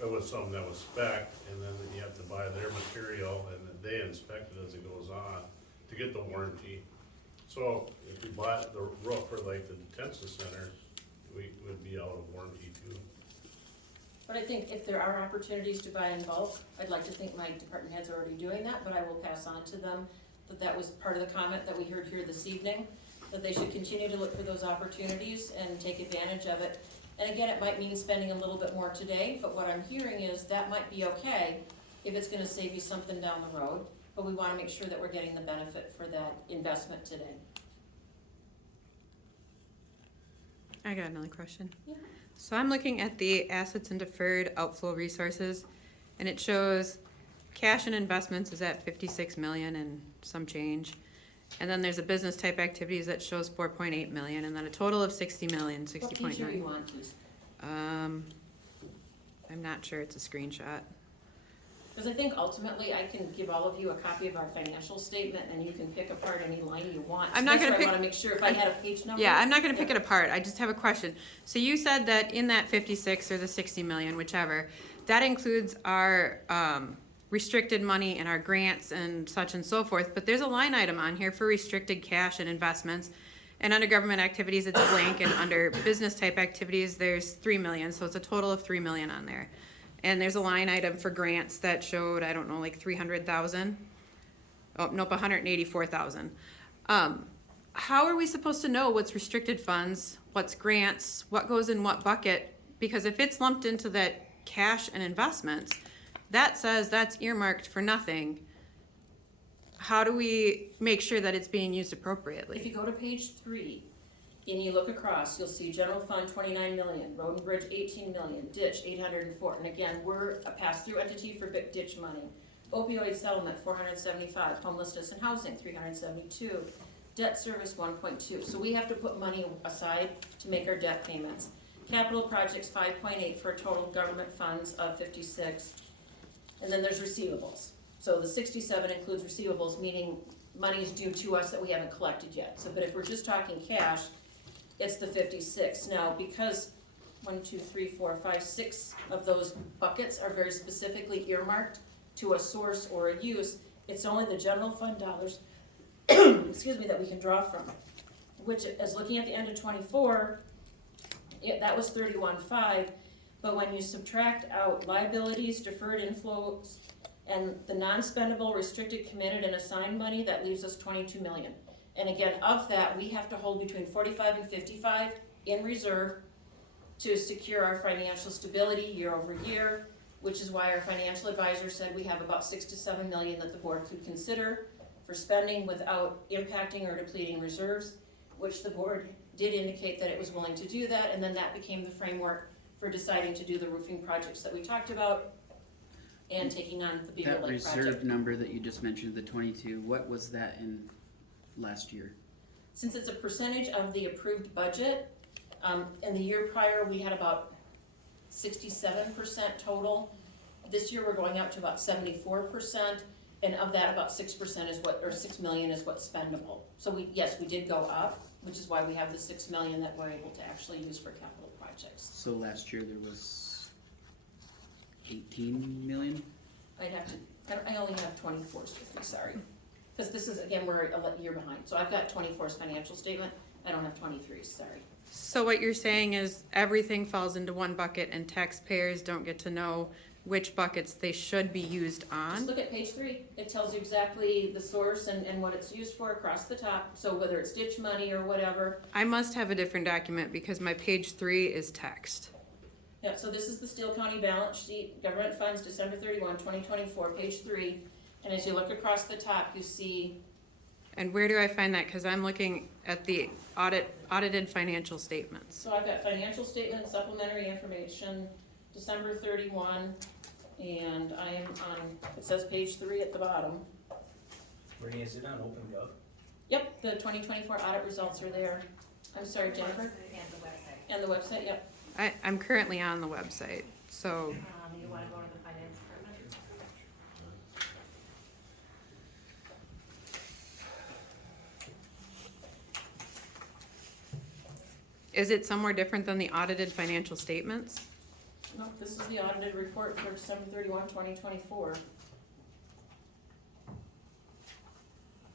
it was something that was spec, and then you have to buy their material, and then they inspect it as it goes on to get the warranty. So if we bought the roof for like the detention center, we would be out of warranty too. But I think if there are opportunities to buy in bulk, I'd like to think my department head's already doing that, but I will pass on to them that was part of the comment that we heard here this evening, that they should continue to look for those opportunities and take advantage of it. And again, it might mean spending a little bit more today, but what I'm hearing is that might be okay if it's gonna save you something down the road, but we wanna make sure that we're getting the benefit for that investment today. I got another question. Yeah. So I'm looking at the assets and deferred outflow resources, and it shows cash and investments is at 56 million and some change. And then there's a business type activities that shows 4.8 million, and then a total of 60 million, What page are you 60.9. on, please? I'm not sure, it's a screenshot. Because I think ultimately I can give all of you a copy of our financial statement and you can pick apart any line you want. I'm not So gonna that's why pick- I wanna make sure if I had a page number. Yeah, I'm not gonna pick it apart, I just have a question. So you said that in that 56 or the 60 million, whichever, that includes our, restricted money and our grants and such and so forth, but there's a line item on here for restricted cash and investments, And under government activities, it's blank, and under business type activities, there's 3 million, so it's a total of 3 million on there. And there's a line item for grants that showed, I don't know, like 300,000. Oh, nope, 184,000. How are we supposed to know what's restricted funds, what's grants, what goes in what bucket? Because if it's lumped into that cash and investments, that says that's earmarked for nothing. How do we make sure that it's being used If appropriately? you go to page 3, and you look across, you'll see general fund 29 million, road and bridge 18 million, ditch 804, and again, we're a pass-through entity for big ditch money. Opioid settlement 475, homelessness and housing 372, debt service 1.2, so we have to put money aside to make our debt payments. Capital projects 5.8 for a total government funds of 56, and then there's receivables. So the 67 includes receivables, meaning money is due to us that we haven't collected yet. So, but if we're just talking cash, it's the 56. Now, because 6 of those buckets are very specifically earmarked to a source or a use, it's only the general fund dollars, excuse me, that we can draw from. Which, as looking at the end of 24, that was 31.5, but when you subtract out liabilities, deferred inflows, and the non-spendable, restricted, committed, and assigned money, that leaves us 22 million. And again, of that, we have to hold between 45 and 55 in reserve to secure our financial stability year over year, which is why our financial advisor said we have about 6 to 7 million that the board could consider for spending without impacting or depleting reserves, which the board did indicate that it was willing to do that, and then that became the framework for deciding to do the roofing projects that we talked about and taking on the Beaver That Lake reserve project. number that you just mentioned, the 22, what was that in last year? Since it's a percentage of the approved budget, in the year prior, we had about 67% total. This year, we're going up to about 74%, and of that, about 6% is what, or 6 million is what's spendable. So we did go up, which is why we have the 6 million that we're able to actually use for capital projects. So last year there was 18 million? I'd have to, I only have 24's with me, sorry. Because this is, again, we're a year behind. So I've got 24's financial statement, I don't have 23's, sorry. So what you're saying is everything falls into one bucket and taxpayers don't get to know which buckets they should be used Just on? look at page 3, it tells you exactly the source and what it's used for across the top. So whether it's ditch money or whatever. I must have a different document because my page 3 is text. Yeah, so this is the Steele County balance sheet, government funds, December 31, 2024, page 3. And as you look across the top, you see, And where do I find that? Because I'm looking at the audited financial statements. so I've got financial statement, supplementary information, December 31, and I am on, it says page 3 at the bottom. Brittany, is it on OpenGov? Yep, the 2024 audit results are there. I'm sorry, Jennifer? And the website. And the website, yep. I'm currently on the website, so You wanna go to the finance department? is it somewhere different than the audited financial statements? No, this is the audited report for December 31, 2024.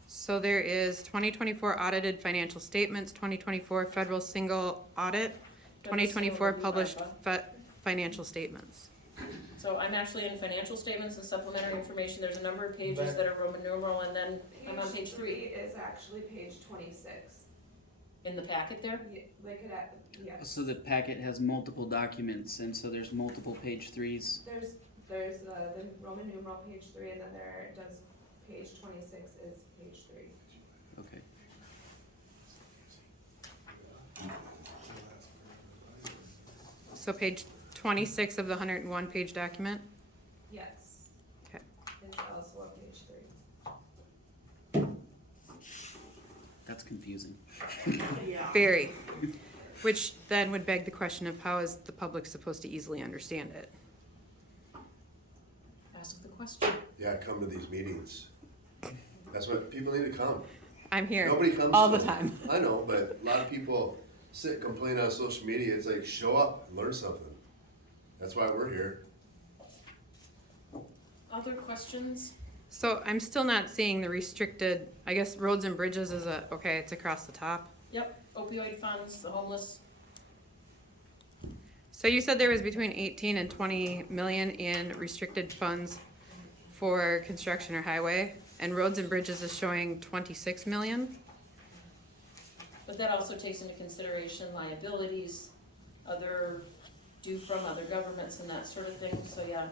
So there is 2024 audited financial statements, 2024 federal single audit, 2024 published financial statements. So I'm actually in financial statements and supplementary information. There's a number of pages that are Roman numeral, and then I'm on page 3 is actually page 26. in the packet there. Look at, yes. So the packet has multiple documents, and so there's multiple page 3s. There's the Roman numeral page 3, and then there does page 26 is page 3. Okay. So page 26 of the 101 page document? Yes. Okay. It's also on page 3. That's confusing. Yeah. Very. Which then would beg the question of how is the public supposed to easily understand it? Ask the question. Yeah, come to these meetings. That's what, people need to come. I'm here Nobody comes all to the them. time. I know, but a lot of people sit and complain on social media. It's like, show up and learn something. That's why we're here. Other questions? So I'm still not seeing the restricted, I guess roads and bridges is okay, it's across the top. Yep, opioid funds, the homeless. So you said there was between 18 and 20 million in restricted funds for construction or highway, and roads and bridges is showing 26 million? But that also takes into consideration liabilities, other due from other governments and that sort of thing, so yeah.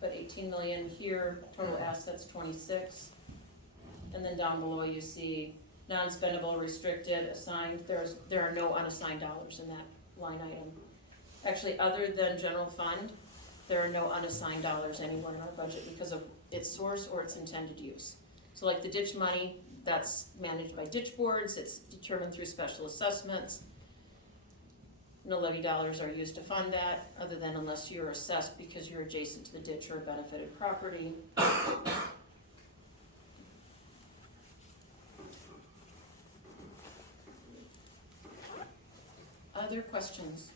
But 18 million here, total assets 26. And then down below you see non-spendable, restricted, assigned, there are no unassigned dollars in that line item. Actually, other than general fund, there are no unassigned dollars anywhere in our budget because of its source or its intended use. So like the ditch money, that's managed by ditch boards, it's determined through special assessments. No levy dollars are used to fund that, other than unless you're assessed because you're adjacent to the ditch or a benefited property. Other questions?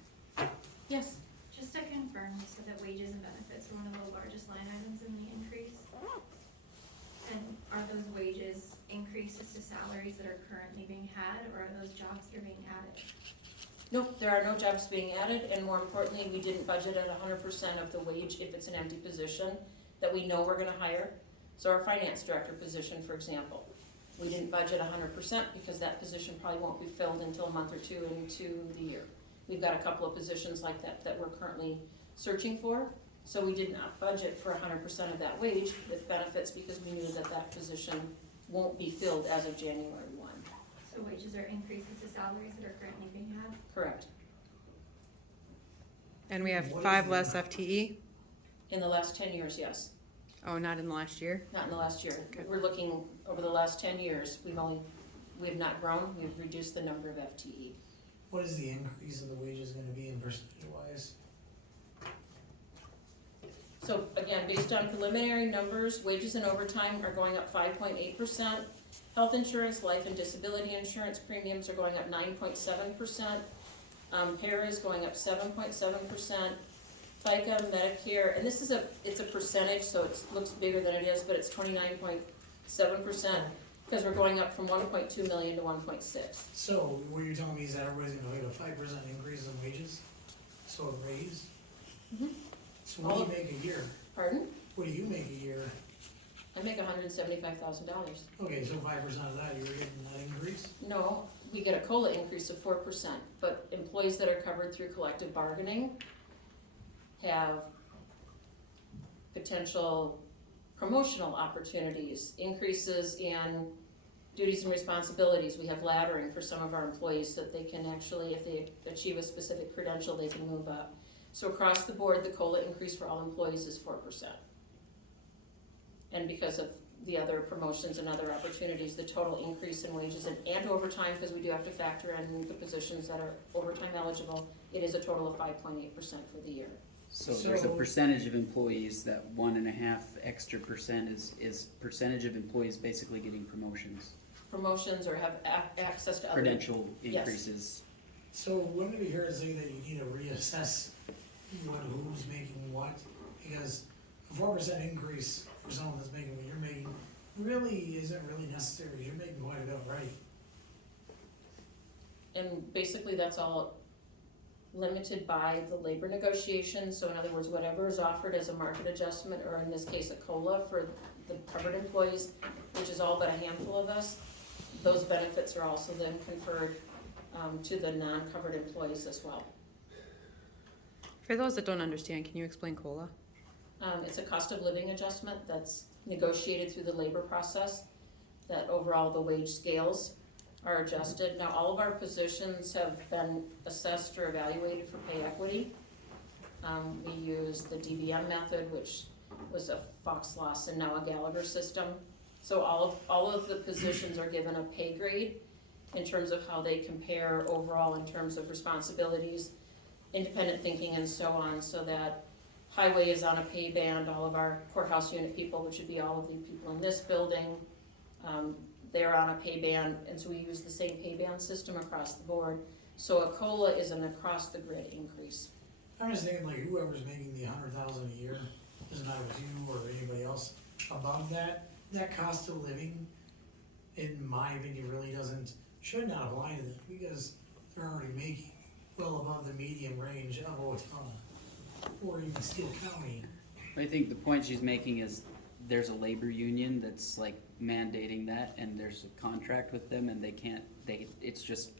Yes? Just to confirm, you said that wages and benefits are one of the largest line items in the increase? And are those wages increases to salaries that are currently being had, or are those jobs that are being added? Nope, there are no jobs being added, and more importantly, we didn't budget at 100% of the wage if it's an empty position that we know we're gonna hire. So our finance director position, for example, we didn't budget 100% because that position probably won't be filled until a month or two into the year. We've got a couple of positions like that we're currently searching for, so we did not budget for 100% of that wage with benefits because we knew that that position won't be filled as of January 1. So wages are increases to salaries that are currently being had? Correct. And we have What is 5 the- less FTE? In the last 10 years, yes. Oh, not in the last year? Not in the last year. We're looking over the last 10 years, we have not grown, we've reduced the number of FTE. What is the increase in the wages gonna be in percentage wise? So again, based on preliminary numbers, wages and overtime are going up 5.8%. Health insurance, life and disability insurance premiums are going up 9.7%. Para is going up 7.7%. FICA, Medicare, and this is it's a percentage, so it looks bigger than it is, but it's 29.7%, because we're going up from 1.2 million to 1.6. So what you're telling me is that everybody's gonna get a 5% increase in wages? So a raise? Mhm. So what do you make a year? Pardon? What do you make a year? I make $175,000. Okay, so 5% of that, you're getting that increase? No, we get a COLA increase of 4%, but employees that are covered through collective bargaining have potential promotional opportunities, increases in duties and responsibilities. We have laddering for some of our employees so that they can actually, if they achieve a specific credential, they can move up. So across the board, the COLA increase for all employees is 4%. And because of the other promotions and other opportunities, the total increase in wages and overtime, because we do have to factor in the positions that are overtime eligible, it is a total of 5.8% for the year. So there's a So- percentage of employees, that 1.5 extra percent is percentage of employees basically getting promotions, Promotions or have access to other. credential Yes. increases. So wouldn't it be fair to say that you need to reassess who's making what? Because a 4% increase for someone that's making what you're making really isn't really necessary, you're making quite a bit already. And basically, that's all limited by the labor negotiations, so in other words, whatever is offered as a market adjustment, or in this case, a COLA for the covered employees, which is all but a handful of us, those benefits are also then conferred to the non-covered employees as well. For those that don't understand, can you explain COLA? It's a cost of living adjustment that's negotiated through the labor process, that overall the wage scales are adjusted. Now, all of our positions have been assessed or evaluated for pay equity. We use the DBM method, which was a Fox loss and now a Gallagher system. So all of the positions are given a pay grade in terms of how they compare overall in terms of responsibilities, independent thinking and so on, so that highway is on a pay band, all of our courthouse unit people, which would be all of the people in this building, they're on a pay band, and so we use the same pay band system across the board. So a COLA is an across the grid increase. I'm just thinking like whoever's making the 100,000 a year, doesn't matter if it's you or anybody else, above that, that cost of living, in my opinion, really doesn't should not apply to them because they're already making well above the median range of Owatonna or even Steele County. I think the point she's making is there's a labor union that's like mandating that, and there's a contract with them, and it's just,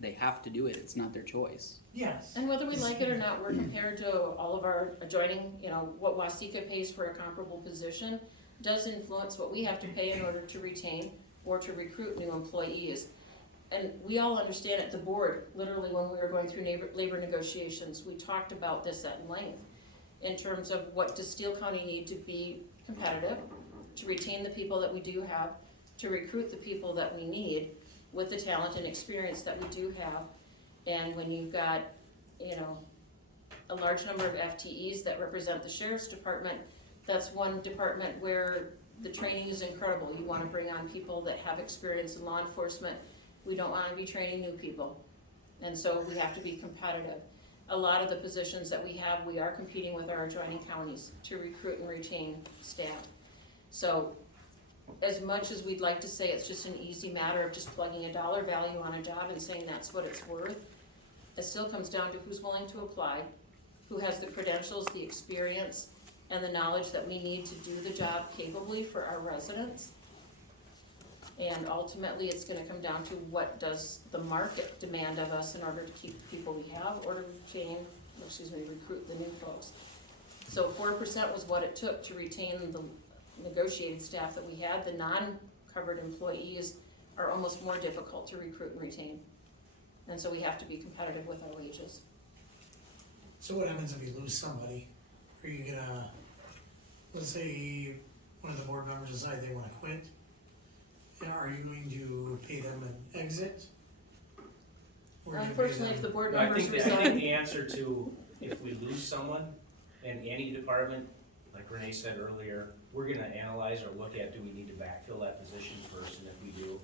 they have to do it, it's not their choice. Yes. And whether we like it or not, we're compared to all of our adjoining, what Wasika pays for a comparable position does influence what we have to pay in order to retain or to recruit new employees. And we all understand at the board, literally when we were going through labor negotiations, we talked about this at length in terms of what does Steele County need to be competitive, to retain the people that we do have, to recruit the people that we need with the talent and experience that we do have. And when you've got, a large number of FTEs that represent the sheriff's department, that's one department where the training is incredible. You wanna bring on people that have experience in law enforcement. We don't wanna be training new people. And so we have to be competitive. A lot of the positions that we have, we are competing with our adjoining counties to recruit and retain staff. So as much as we'd like to say it's just an easy matter of just plugging a dollar value on a job and saying that's what it's worth, it still comes down to who's willing to apply, who has the credentials, the experience, and the knowledge that we need to do the job capably for our residents. And ultimately, it's gonna come down to what does the market demand of us in order to keep the people we have or to recruit the new folks. So 4% was what it took to retain the negotiated staff that we had. The non-covered employees are almost more difficult to recruit and retain. And so we have to be competitive with our wages. So what happens if you lose somebody? Are you gonna, let's say one of the board members decide they wanna quit? Are you going to pay them an exit? Or are you gonna pay Unfortunately, if the them- board I members think the resign, answer to, if we lose someone in any department, like Renee said earlier, we're gonna analyze or look at, do we need to backfill that position first, and if we do,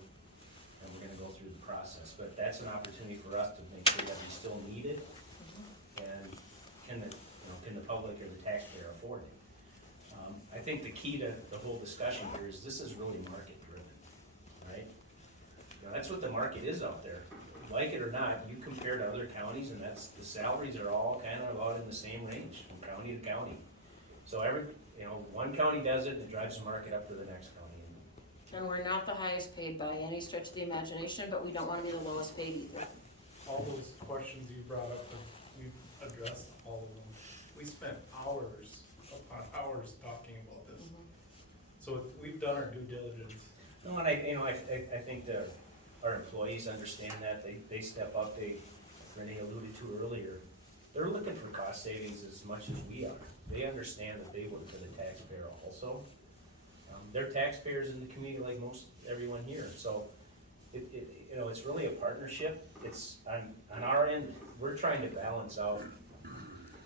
then we're gonna go through the process. But that's an opportunity for us to make sure that we still need it, and can the public or the taxpayer afford it? I think the key to the whole discussion here is this is really market driven, right? That's what the market is out there. Like it or not, you compare to other counties, and the salaries are all kind of about in the same range from county to county. So one county does it, it drives the market up to the next county. and we're not the highest paid by any stretch of the imagination, but we don't wanna be the lowest paid either. All those questions you brought up, we've addressed all of them. We spent hours upon hours talking about this. So we've done our due diligence. No, and I think that our employees understand that, they step up, Renee alluded to earlier, they're looking for cost savings as much as we are. They understand that they work for the taxpayer also. They're taxpayers in the community like most everyone here, so it's really a partnership. It's on our end, we're trying to balance out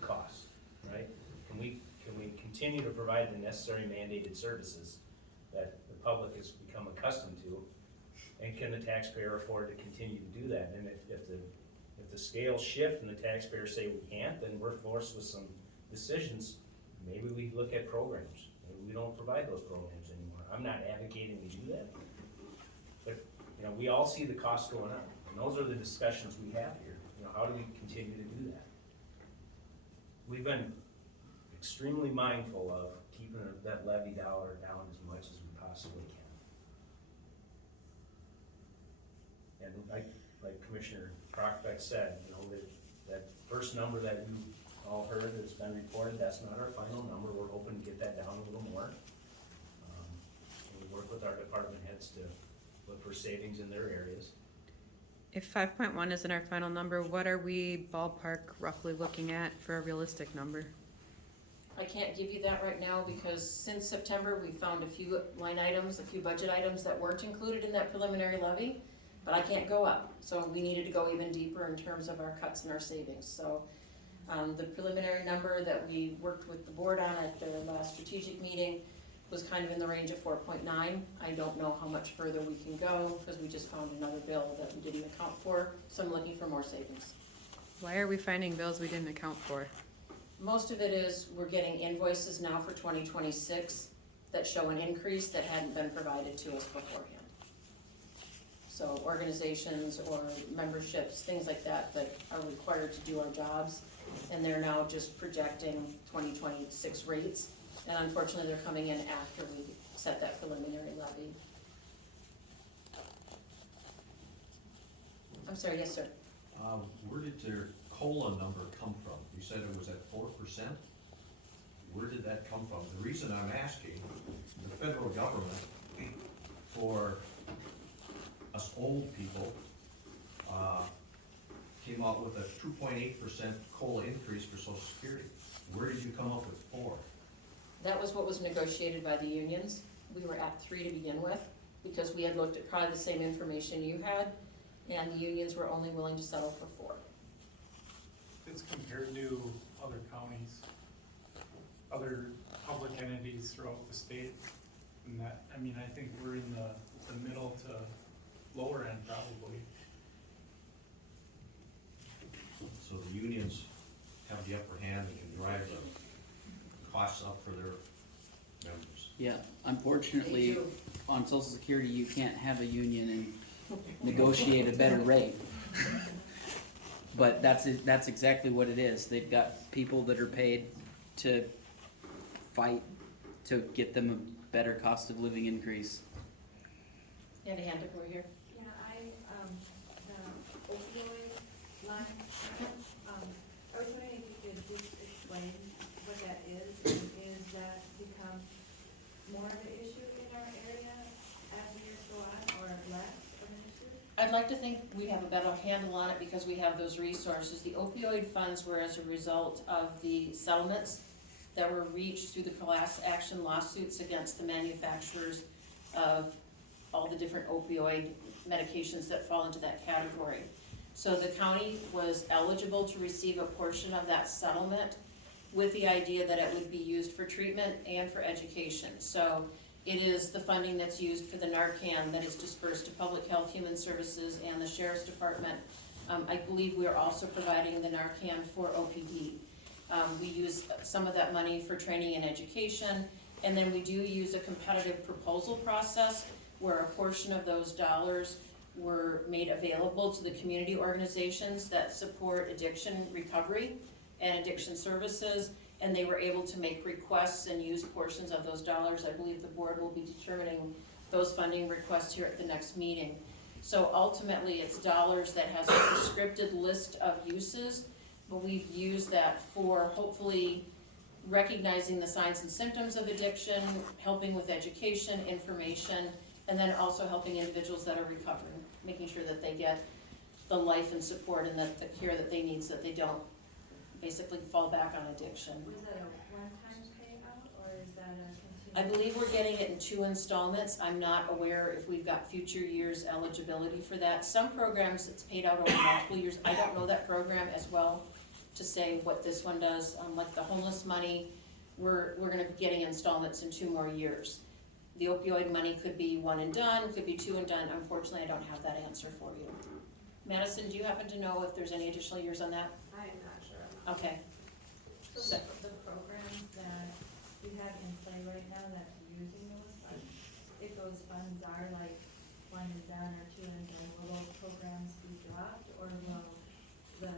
costs, right? Can we continue to provide the necessary mandated services that the public has become accustomed to? And can the taxpayer afford to continue to do that? And if the scales shift and the taxpayers say we can't, then we're forced with some decisions. Maybe we look at programs. Maybe we don't provide those programs anymore. I'm not advocating we do that. But, we all see the costs going up. And those are the discussions we have here. How do we continue to do that? We've been extremely mindful of keeping that levy dollar down as much as we possibly can. And like Commissioner Crockbeck said, that first number that you all heard that's been reported, that's not our final number. We're hoping to get that down a little more. And we work with our department heads to look for savings in their areas. If 5.1 isn't our final number, what are we ballpark roughly looking at for a realistic number? I can't give you that right now because since September, we found a few line items, a few budget items that weren't included in that preliminary levy, but I can't go up. So we needed to go even deeper in terms of our cuts and our savings. So the preliminary number that we worked with the board on at their last strategic meeting was kind of in the range of 4.9. I don't know how much further we can go because we just found another bill that we didn't account for, so I'm looking for more savings. Why are we finding bills we didn't account for? Most of it is we're getting invoices now for 2026 that show an increase that hadn't been provided to us beforehand. So organizations or memberships, things like that, that are required to do our jobs, and they're now just projecting 2026 rates. And unfortunately, they're coming in after we set that preliminary levy. I'm sorry, yes, sir. Where did their COLA number come from? You said it was at 4%? Where did that come from? The reason I'm asking, the federal government, for us old people, came out with a 2.8% COLA increase for Social Security. Where did you come up with 4? That was what was negotiated by the unions. We were at 3 to begin with, because we had looked at probably the same information you had, and the unions were only willing to settle for 4. It's compared to other counties, other public entities throughout the state. And that, I mean, I think we're in the middle to lower end probably. So the unions have the upper hand and can drive the costs up for their members. Yeah, They unfortunately, do. on Social Security, you can't have a union and negotiate a better rate. But that's exactly what it is. They've got people that are paid to fight to get them a better cost of living increase. You had a hand up over here? Yeah, the opioid line, I was wondering if you could just explain what that is, and is that become more of an issue in our area as the years go on, or less of an issue? I'd like to think we have a better handle on it because we have those resources. The opioid funds were as a result of the settlements that were reached through the class action lawsuits against the manufacturers of all the different opioid medications that fall into that category. So the county was eligible to receive a portion of that settlement with the idea that it would be used for treatment and for education. So it is the funding that's used for the Narcan that is dispersed to Public Health, Human Services, and the Sheriff's Department. I believe we are also providing the Narcan for OPD. We use some of that money for training and education, and then we do use a competitive proposal process where a portion of those dollars were made available to the community organizations that support addiction recovery and addiction services, and they were able to make requests and use portions of those dollars. I believe the board will be determining those funding requests here at the next meeting. So ultimately, it's dollars that has a prescripted list of uses, but we've used that for hopefully recognizing the signs and symptoms of addiction, helping with education, information, and then also helping individuals that are recovering, making sure that they get the life and support and the care that they need so that they don't basically fall back on addiction. Was that a one-time payout, or is that a I continuing? believe we're getting it in 2 installments. I'm not aware if we've got future years eligibility for that. Some programs, it's paid out over multiple years. I don't know that program as well to say what this one does. Like the homeless money, we're gonna be getting installments in 2 more years. The opioid money could be 1 and done, could be 2 and done. Unfortunately, I don't have that answer for you. Madison, do you happen to know if there's any additional years on that? I am not sure. Okay. So the programs that we have in play right now that's using those funds, if those funds are like 1 and done or 2 and done, will those programs be dropped, or will the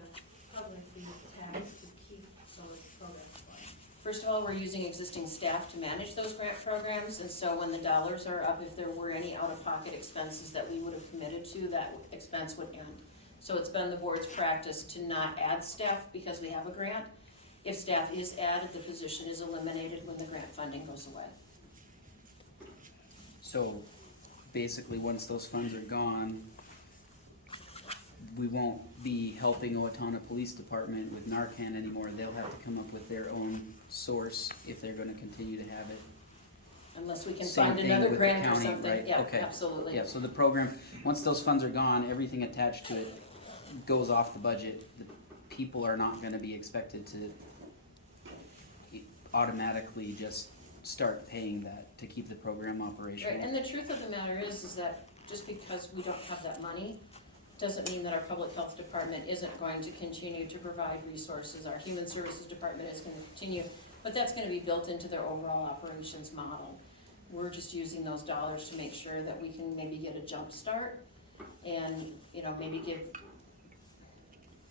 public be taxed to keep those programs going? First of all, we're using existing staff to manage those grant programs, and so when the dollars are up, if there were any out-of-pocket expenses that we would have committed to, that expense would end. So it's been the board's practice to not add staff because we have a grant. If staff is added, the position is eliminated when the grant funding goes away. So basically, once those funds are gone, we won't be helping Owatonna Police Department with Narcan anymore. They'll have to come up with their own source if they're gonna continue to have it. Unless we can Same find thing another with the grant or county, something, right? yeah, Okay. absolutely. Yeah, so the program, once those funds are gone, everything attached to it goes off the budget. The people are not gonna be expected to automatically just start paying that to keep the program Right, operational. and the truth of the matter is that just because we don't have that money, doesn't mean that our public health department isn't going to continue to provide resources. Our human services department is gonna continue, but that's gonna be built into their overall operations model. We're just using those dollars to make sure that we can maybe get a jump start and, you know, maybe give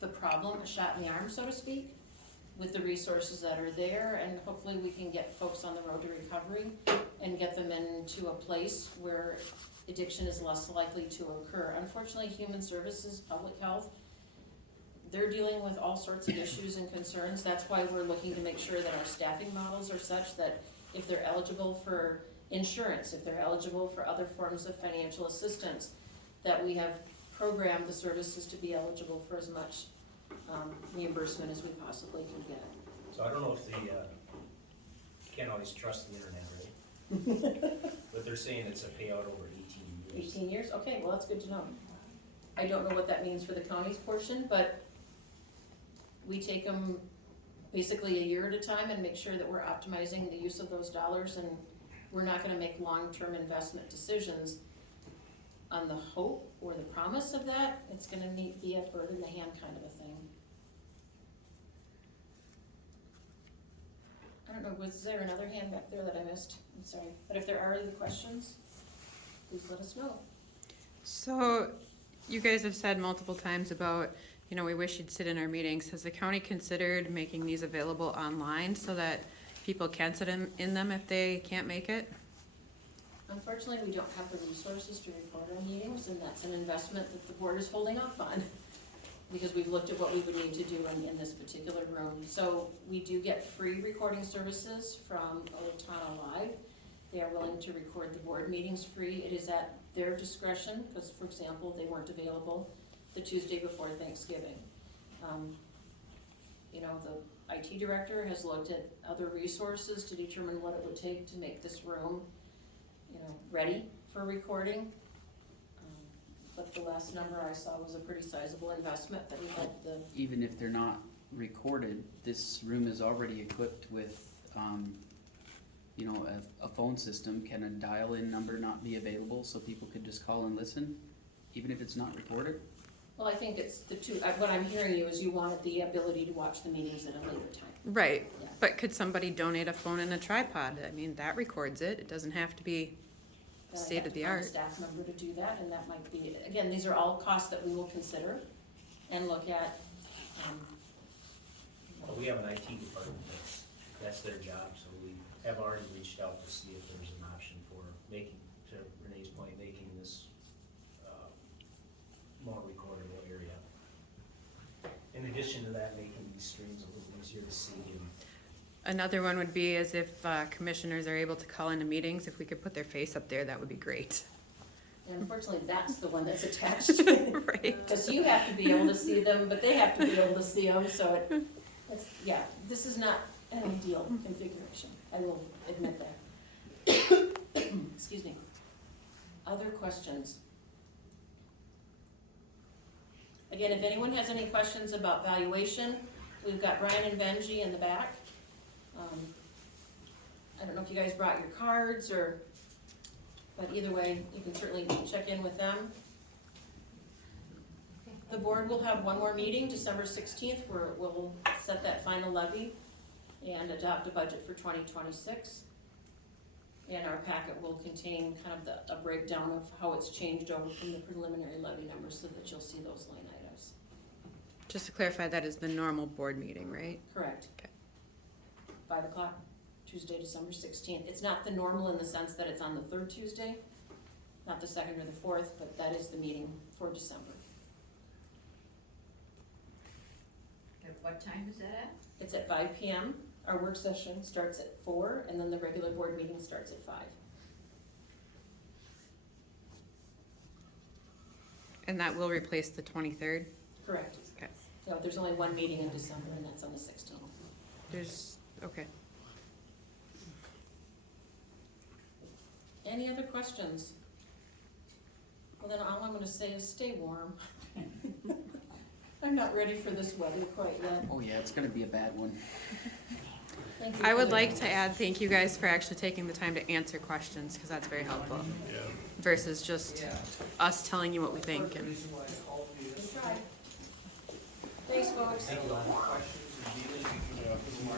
the problem a shot in the arm, so to speak, with the resources that are there, and hopefully we can get folks on the road to recovery and get them into a place where addiction is less likely to occur. Unfortunately, human services, public health, they're dealing with all sorts of issues and concerns. That's why we're looking to make sure that our staffing models are such that if they're eligible for insurance, if they're eligible for other forms of financial assistance, that we have programmed the services to be eligible for as much reimbursement as we possibly can get. So I don't know if you can't always trust the internet, right? But they're saying it's a payout over 18 years. 18 years, okay, well, that's good to know. I don't know what that means for the county's portion, but we take them basically a year at a time and make sure that we're optimizing the use of those dollars, and we're not gonna make long-term investment decisions on the hope or the promise of that. It's gonna be a bird in the hand kind of a thing. I don't know, was there another hand back there that I missed? I'm sorry, but if there are other questions, please let us know. So, you guys have said multiple times about, you know, we wish you'd sit in our meetings. Has the county considered making these available online so that people can sit in them if they can't make it? Unfortunately, we don't have the resources to record our meetings, and that's an investment that the board is holding off on, because we've looked at what we would need to do in this particular room. So we do get free recording services from Owatonna Live. They are willing to record the board meetings free. It is at their discretion, because, for example, they weren't available the Tuesday before Thanksgiving. You know, the IT director has looked at other resources to determine what it would take to make this room, you know, ready for recording. But the last number I saw was a pretty sizable investment that we had the, Even if they're not recorded, this room is already equipped with, you know, a phone system. Can a dial-in number not be available so people could just call and listen, even if it's not recorded? well, I think it's the two, what I'm hearing you is you wanted the ability to watch the meetings at a later time. Right, Yeah. but could somebody donate a phone and a tripod? I mean, that records it. It doesn't have to be Then I'd state have of to the find a art. staff member to do that, and that might be, again, these are all costs that we will consider and look at. Well, we have an IT department, that's their job, so we have already reached out to see if there's an option for making, to Renee's point, making this more recordable area. In addition to that, making these streams a little easier to see and Another one would be as if commissioners are able to call into meetings, if we could put their face up there, that would be great. And unfortunately, that's the one that's attached. Right. Because you have to be able to see them, but they have to be able to see them, so it's, yeah, this is not an ideal configuration, I will admit that. Excuse me. Other questions? Again, if anyone has any questions about valuation, we've got Brian and Benji in the back. I don't know if you guys brought your cards or, but either way, you can certainly check in with them. The board will have one more meeting, December 16th, where we'll set that final levy and adopt a budget for 2026. And our packet will contain kind of a breakdown of how it's changed over from the preliminary levy numbers so that you'll see those line items. Just to clarify, that is the normal board meeting, right? Correct. Okay. 5 o'clock, Tuesday, December 16th. It's not the normal in the sense that it's on the third Tuesday, not the second or the fourth, but that is the meeting for December. At what time is that at? It's at 5 p.m. Our work session starts at 4, and then the regular board meeting starts at 5. And that will replace the 23rd? Correct. Okay. So there's only one meeting in December, and that's on the 16th. There's, okay. Any other questions? Well, then all I'm gonna say is stay warm. I'm not ready for this weather quite yet. Oh yeah, it's gonna be a bad one. Thank you I for would the- like to add, thank you guys for actually taking the time to answer questions, because that's very helpful, Yeah. versus just us telling you what we think and. Good try. Thanks, folks. Questions, or dealing,